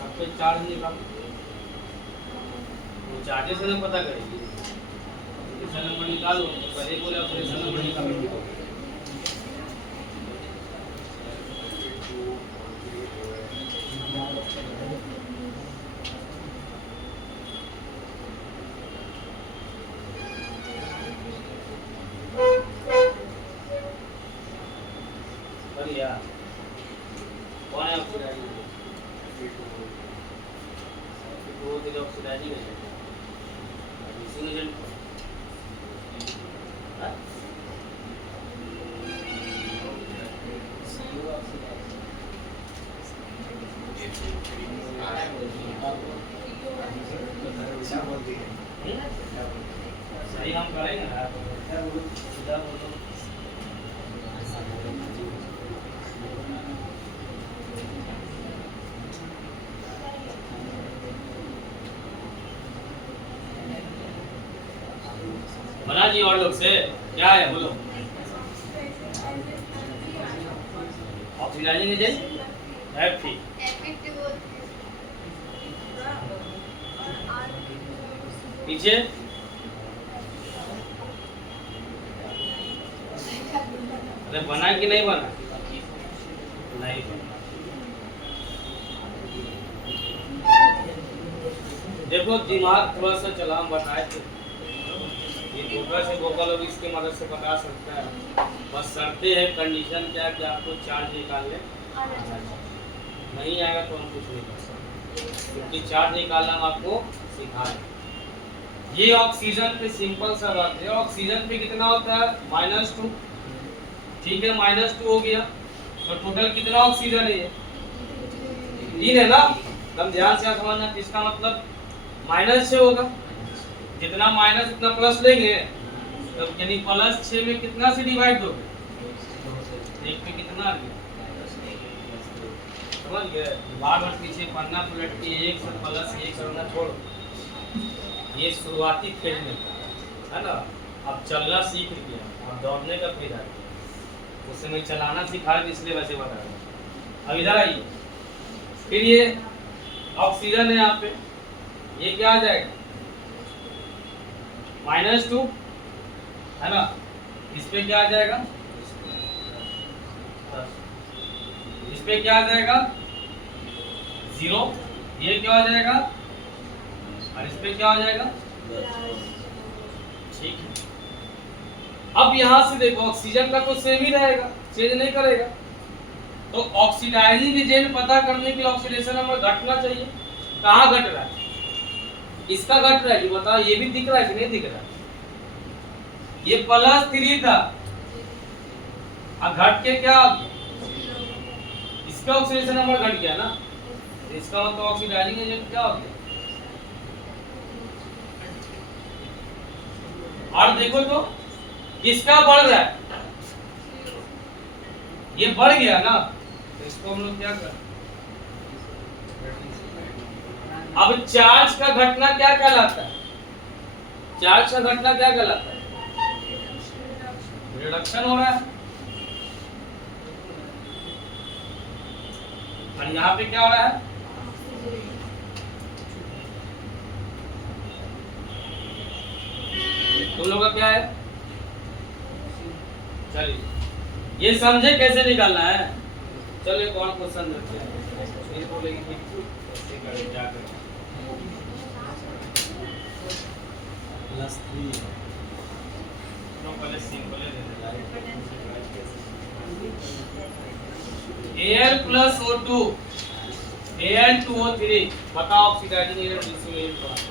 सबसे चार्ज निकाल, वो चार्जेस से ना पता करेगी। ऑपरेशन नंबर निकालो, पहले बोले ऑपरेशन नंबर निकालो। बढ़िया। कौन है ऑक्सीडाइजिंग? वो तेरे ऑक्सीडाइजिंग है। मिसिंग एजेंट हाँ? सही हम करेंगे ना, सीधा बोलो। बना जी और लोग से क्या है बोलो। Oxidising agent Fe। Effective होती है। और R पीछे अरे बना कि नहीं बना? नहीं बना। देखो दिमाग थोड़ा सा चला, हम बताए थे ये टोटल से वोकल और इसके मदद से बता सकता है। बस शर्तें है, कंडीशन क्या है कि आपको चार्ज निकालने आना चाहिए। नहीं आएगा तो हम कुछ नहीं कर सकते, क्योंकि चार्ज निकालना हम आपको सिखा रहे हैं। ये ऑक्सीजन पे सिंपल सा बात है। ऑक्सीजन पे कितना होता है? -2। ठीक है, -2 हो गया तो टोटल कितना ऑक्सीजन है? ये 3 है ना। एकदम ध्यान से समझना, इसका मतलब -6 होगा। जितना माइनस उतना प्लस लेंगे, तो यानी +6 में कितना से डिवाइड दोगे? 1 पे कितना आ गया? समझ गए? बार बार पीछे पन्ना पलट के 1 से +1 करना छोड़ो। ये शुरुआती फेज में है ना। अब चलना सीख गया, अब दौड़ने का फेज आ गया। उस समय चलाना सिखा रहे, इसलिए वैसे बता रहे। अब इधर आइए, फिर ये ऑक्सीजन है यहाँ पे, ये क्या आ जाएगा? -2 है ना। इस पे क्या आ जाएगा? इस पे क्या आ जाएगा? 0। ये क्या हो जाएगा? और इस पे क्या हो जाएगा? ठीक है। अब यहाँ से देखो, ऑक्सीजन का तो सेम ही रहेगा, चेंज नहीं करेगा। तो ऑक्सीडाइजिंग एजेंट पता करने के लिए ऑक्सीडेशन नंबर घटना चाहिए। कहाँ घट रहा है? इसका घट रहा है, ये बताओ। ये भी दिख रहा है कि नहीं दिख रहा? ये +3 था, अब घट के क्या आ गया? इसका ऑक्सीडेशन नंबर घट गया ना। इसका मतलब ऑक्सीडाइजिंग एजेंट क्या हो गया? और देखो तो किसका बढ़ रहा है? ये बढ़ गया ना, तो इसको हम लोग क्या कर? अब चार्ज का घटना क्या कहलाता है? चार्ज का घटना क्या कहलाता है? रिडक्शन हो रहा है। और यहाँ पे क्या हो रहा है? तुम लोग का क्या है? चलिए, ये समझे कैसे निकालना है। चलो एक और क्वेश्चन रखते हैं। फिर बोलेंगे कि कैसे करें, क्या करें। +3 तो पहले सिंपल दे देना। Al + O2 Al2O3 बताओ ऑक्सीडाइजिंग एजेंट रिड्यूसिंग एजेंट का।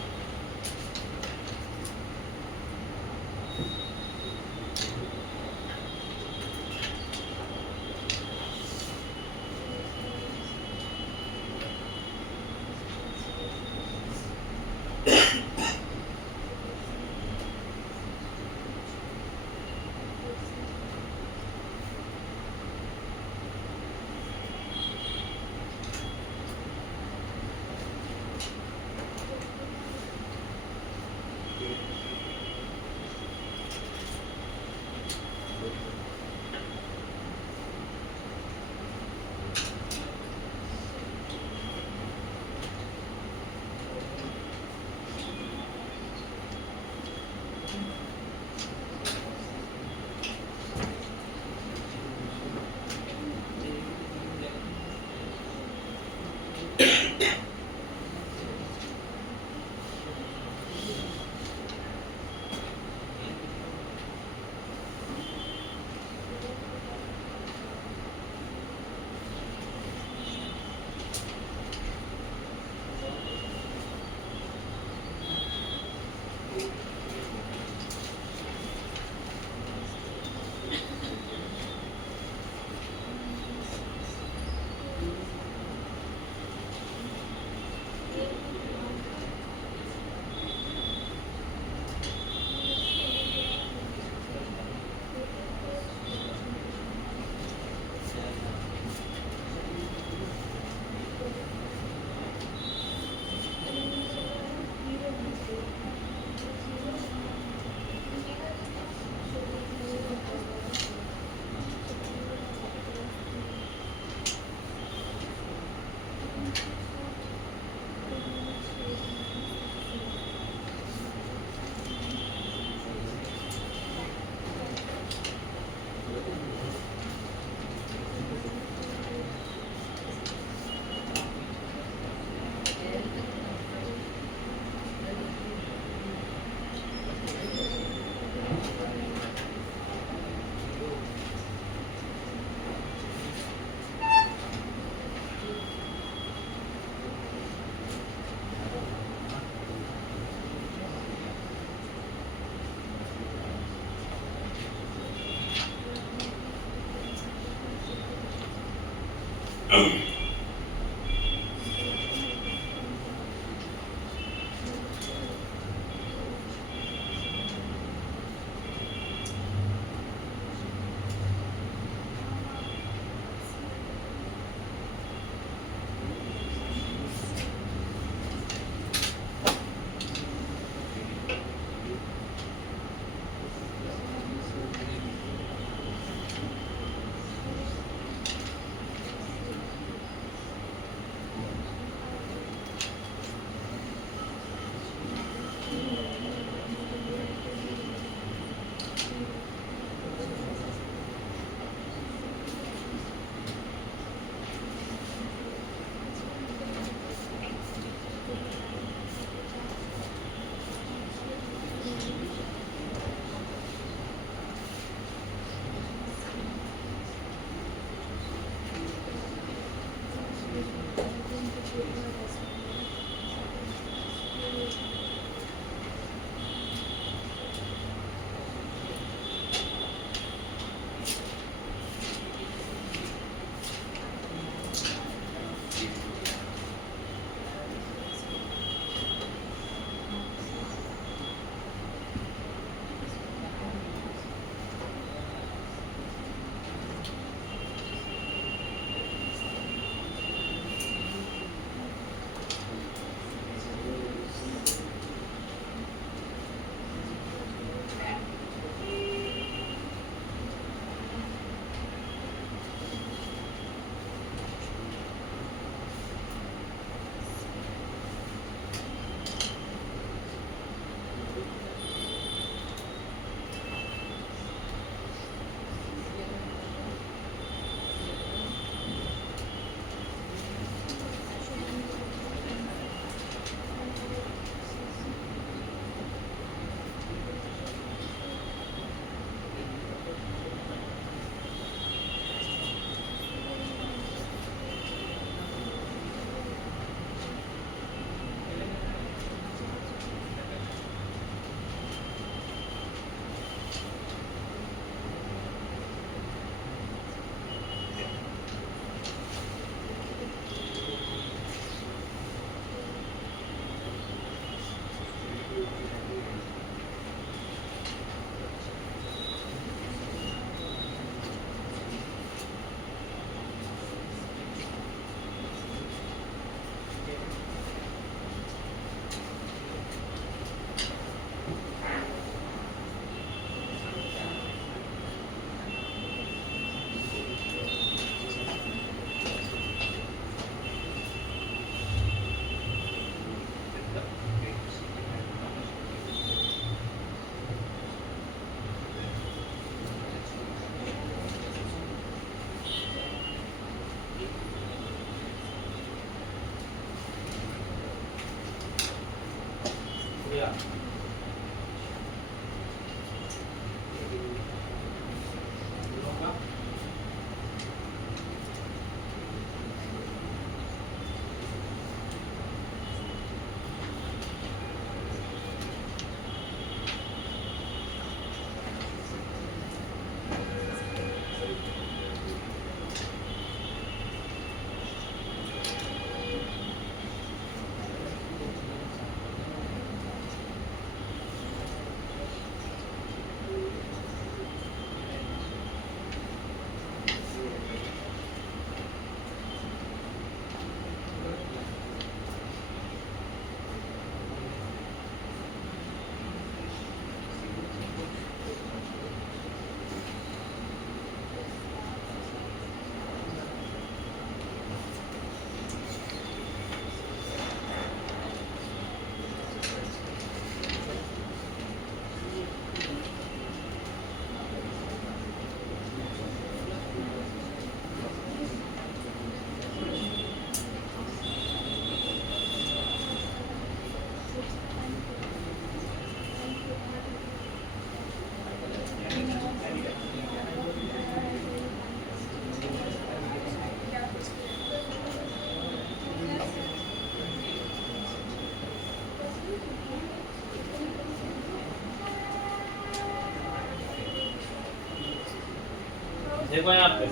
देखो यहाँ पे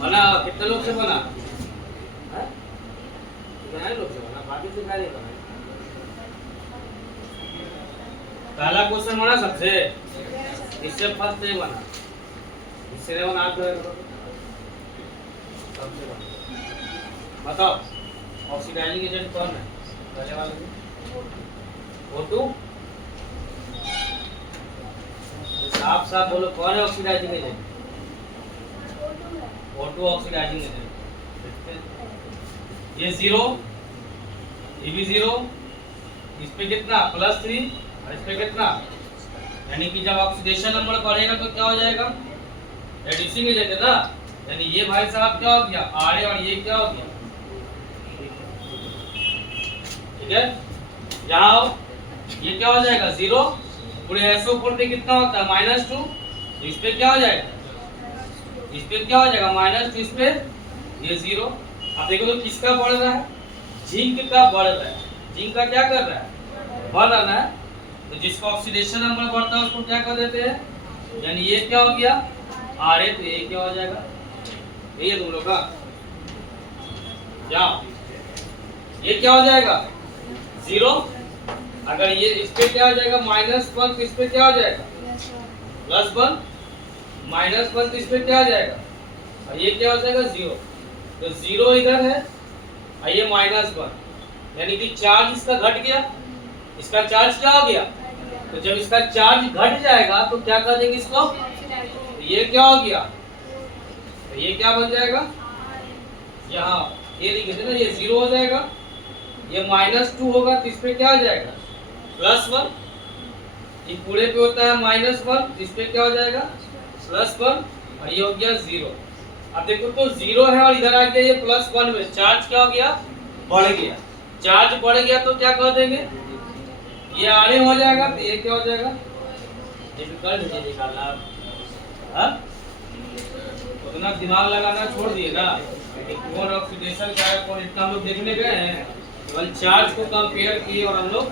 बना कितने लोग से बना है? कितने लोग से बना बाकी से क्या नहीं बना। पहला क्वेश्चन बना सबसे, इससे फर्स्ट नहीं बना, इससे नहीं बना आप सबसे बना। बताओ ऑक्सीडाइजिंग एजेंट कौन है पहले वाले में? O2 साफ साफ बोलो कौन है oxidising agent? O2 oxidising agent. ये 0 ये भी 0, इस पे कितना +3 और इस पे कितना, यानी कि जब ऑक्सीडेशन नंबर बढ़ेगा तो क्या हो जाएगा, रेड्यूसिंग एजेंट है ना, यानी ये भाई साहब क्या हो गया Ra और ये क्या हो गया, ठीक है। यहाँ आओ, ये क्या हो जाएगा 0, पूरे SO4 पे कितना होता है -2, तो इस पे क्या हो जाएगा, इस पे क्या हो जाएगा -2, इस पे ये 0। अब देखो तो किसका बढ़ रहा है, जिंक का बढ़ रहा है, जिंक का क्या कर रहा है बढ़ रहा है, तो जिसका ऑक्सीडेशन नंबर बढ़ता है उसको क्या कर देते हैं, यानी ये क्या हो गया Ra, तो ये क्या हो जाएगा, ये तुम लोग का क्या, ये क्या हो जाएगा 0, अगर ये इस पे क्या हो जाएगा -1, तो इस पे क्या हो जाएगा +1, -1 तो इस पे क्या हो जाएगा, और ये क्या हो जाएगा 0, तो 0 इधर है और ये -1, यानी कि चार्ज इसका घट गया, इसका चार्ज क्या हो गया, तो जब इसका चार्ज घट जाएगा तो क्या कर देंगे इसको, तो ये क्या हो गया, तो ये क्या बन जाएगा, यहाँ ये लिखे थे ना, ये 0 हो जाएगा, ये -2 होगा तो इस पे क्या हो जाएगा +1, ये पूरे पे होता है -1, इस पे क्या हो जाएगा +1 और ये हो गया 0। अब देखो तो 0 है और इधर आ गया ये +1 में चार्ज क्या हो गया बढ़ गया, चार्ज बढ़ गया तो क्या कर देंगे, ये Ra हो जाएगा, तो ये क्या हो जाएगा, डिफिकल्ट है निकालना, हाँ उतना दिमाग लगाना छोड़ दिए ना, कौन ऑक्सीडेशन का है कौन, इतना हम लोग देखने गए हैं, केवल चार्ज को कंपेयर किए और हम लोग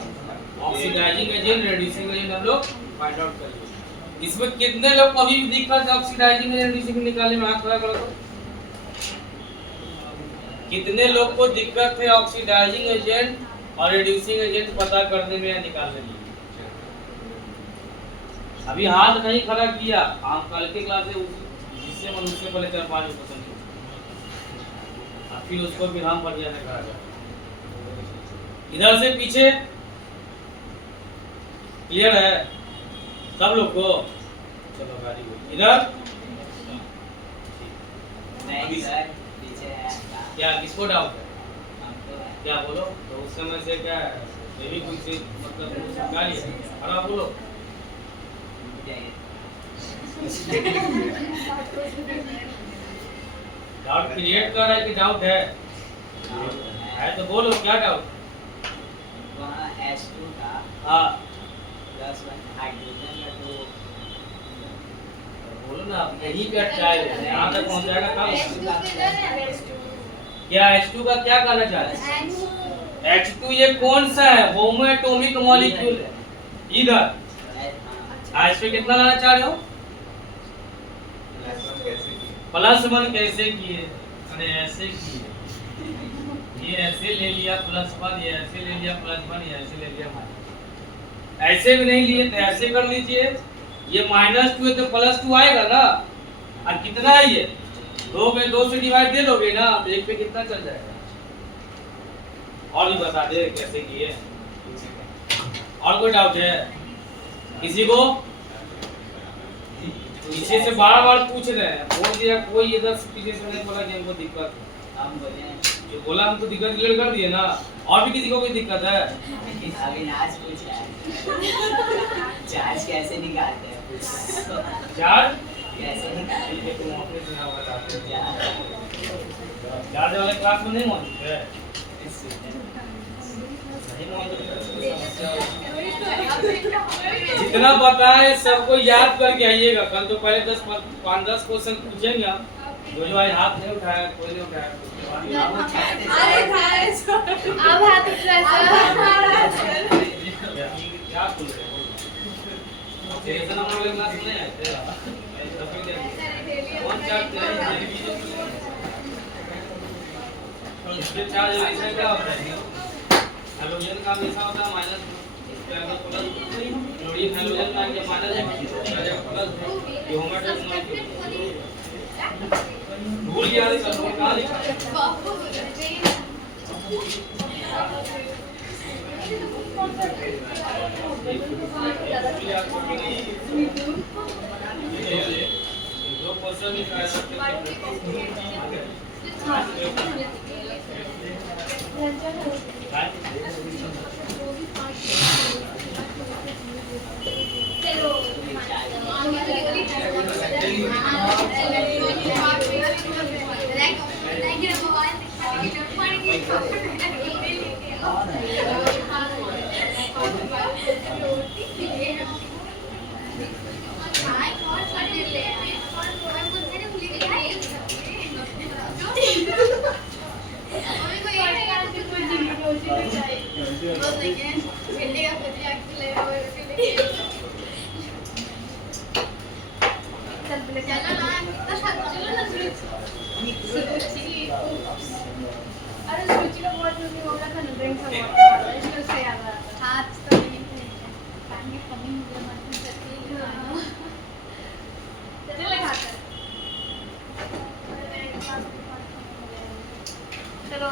ऑक्सीडाइजिंग एजेंट रेड्यूसिंग एजेंट हम लोग फाइंड आउट कर लिए। इसमें कितने लोग को अभी भी दिक्कत है ऑक्सीडाइजिंग एजेंट रेड्यूसिंग निकालने में, हाथ खड़ा करो तो कितने लोग को दिक्कत है ऑक्सीडाइजिंग एजेंट और रेड्यूसिंग एजेंट पता करने में या निकालने में, अभी हाथ नहीं खड़ा किया, आप कल के क्लास में जिससे मन उससे पहले 4-5 पसंद फिर उसको भी हम बढ़िया नहीं करा जाए। इधर से पीछे क्लियर है सब लोग को, चलो गाड़ी इधर नहीं सर पीछे है क्या किसको डाउट है, क्या बोलो, तो उस समय से क्या ये भी कुछ मतलब गाड़ी है, और आप बोलो डाउट क्रिएट कर रहा है कि डाउट है तो बोलो क्या डाउट, वहाँ H2 था हाँ +1 हाइड्रोजन का, तो बोलो ना यही पे ट्राई है, यहाँ तक पहुँच जाएगा कब, क्या H2 का क्या कहना चाह रहे हैं, H2 ये कौन सा है, होमो एटॉमिक मॉलिक्यूल है, इधर आज पे कितना लाना चाह रहे हो, +1 कैसे किए, अरे ऐसे किए, ये ऐसे ले लिया +1, ये ऐसे ले लिया +1, ये ऐसे ले लिया -, ऐसे भी नहीं लिए तो ऐसे कर लीजिए, ये -2 है तो +2 आएगा ना, और कितना है ये 2 में 2 से डिवाइड दे दोगे ना, तो एक पे कितना चल जाएगा, और भी बता दे कैसे किए, और कोई डाउट है किसी को, पीछे से बार-बार पूछ रहे हैं, बोल दिया कोई इधर से पीछे से नहीं बोला कि हमको दिक्कत, हम बोले जो बोला हमको दिक्कत क्लियर कर दिए ना, और भी किसी को कोई दिक्कत है, अविनाश पूछ रहा है चार्ज कैसे निकालते हैं, चार्ज कैसे निकालते हैं, तुम अपने से ना बताते हो, चार्ज वाले क्लास में नहीं मौजूद है, नहीं मौजूद है, जितना बताए सबको याद करके आइएगा, कल तो पहले 5-10 क्वेश्चन पूछेंगे हम, जो आज हाथ नहीं उठाया कोई नहीं उठाया, अब हाथ उठा क्या बोल रहे हो, क्लास में नहीं आए थे, कौन चार्ज तो इसके चार्ज ऐसा क्या होता है हैलोजन का हमेशा होता है माइनस प्लस क्लोरीन हैलोजन का क्या माइनस प्लस ये होमोटेस भूल गया इसका नोट कहां लिखा है दो क्वेश्चन निकाल सकते अरे सूची का बहुत जल्दी होगा था ना ड्रिंक सब वाटर इसलिए उससे याद आ रहा था हाथ तो नहीं पानी की कमी मुझे मत करती चले खाता चलो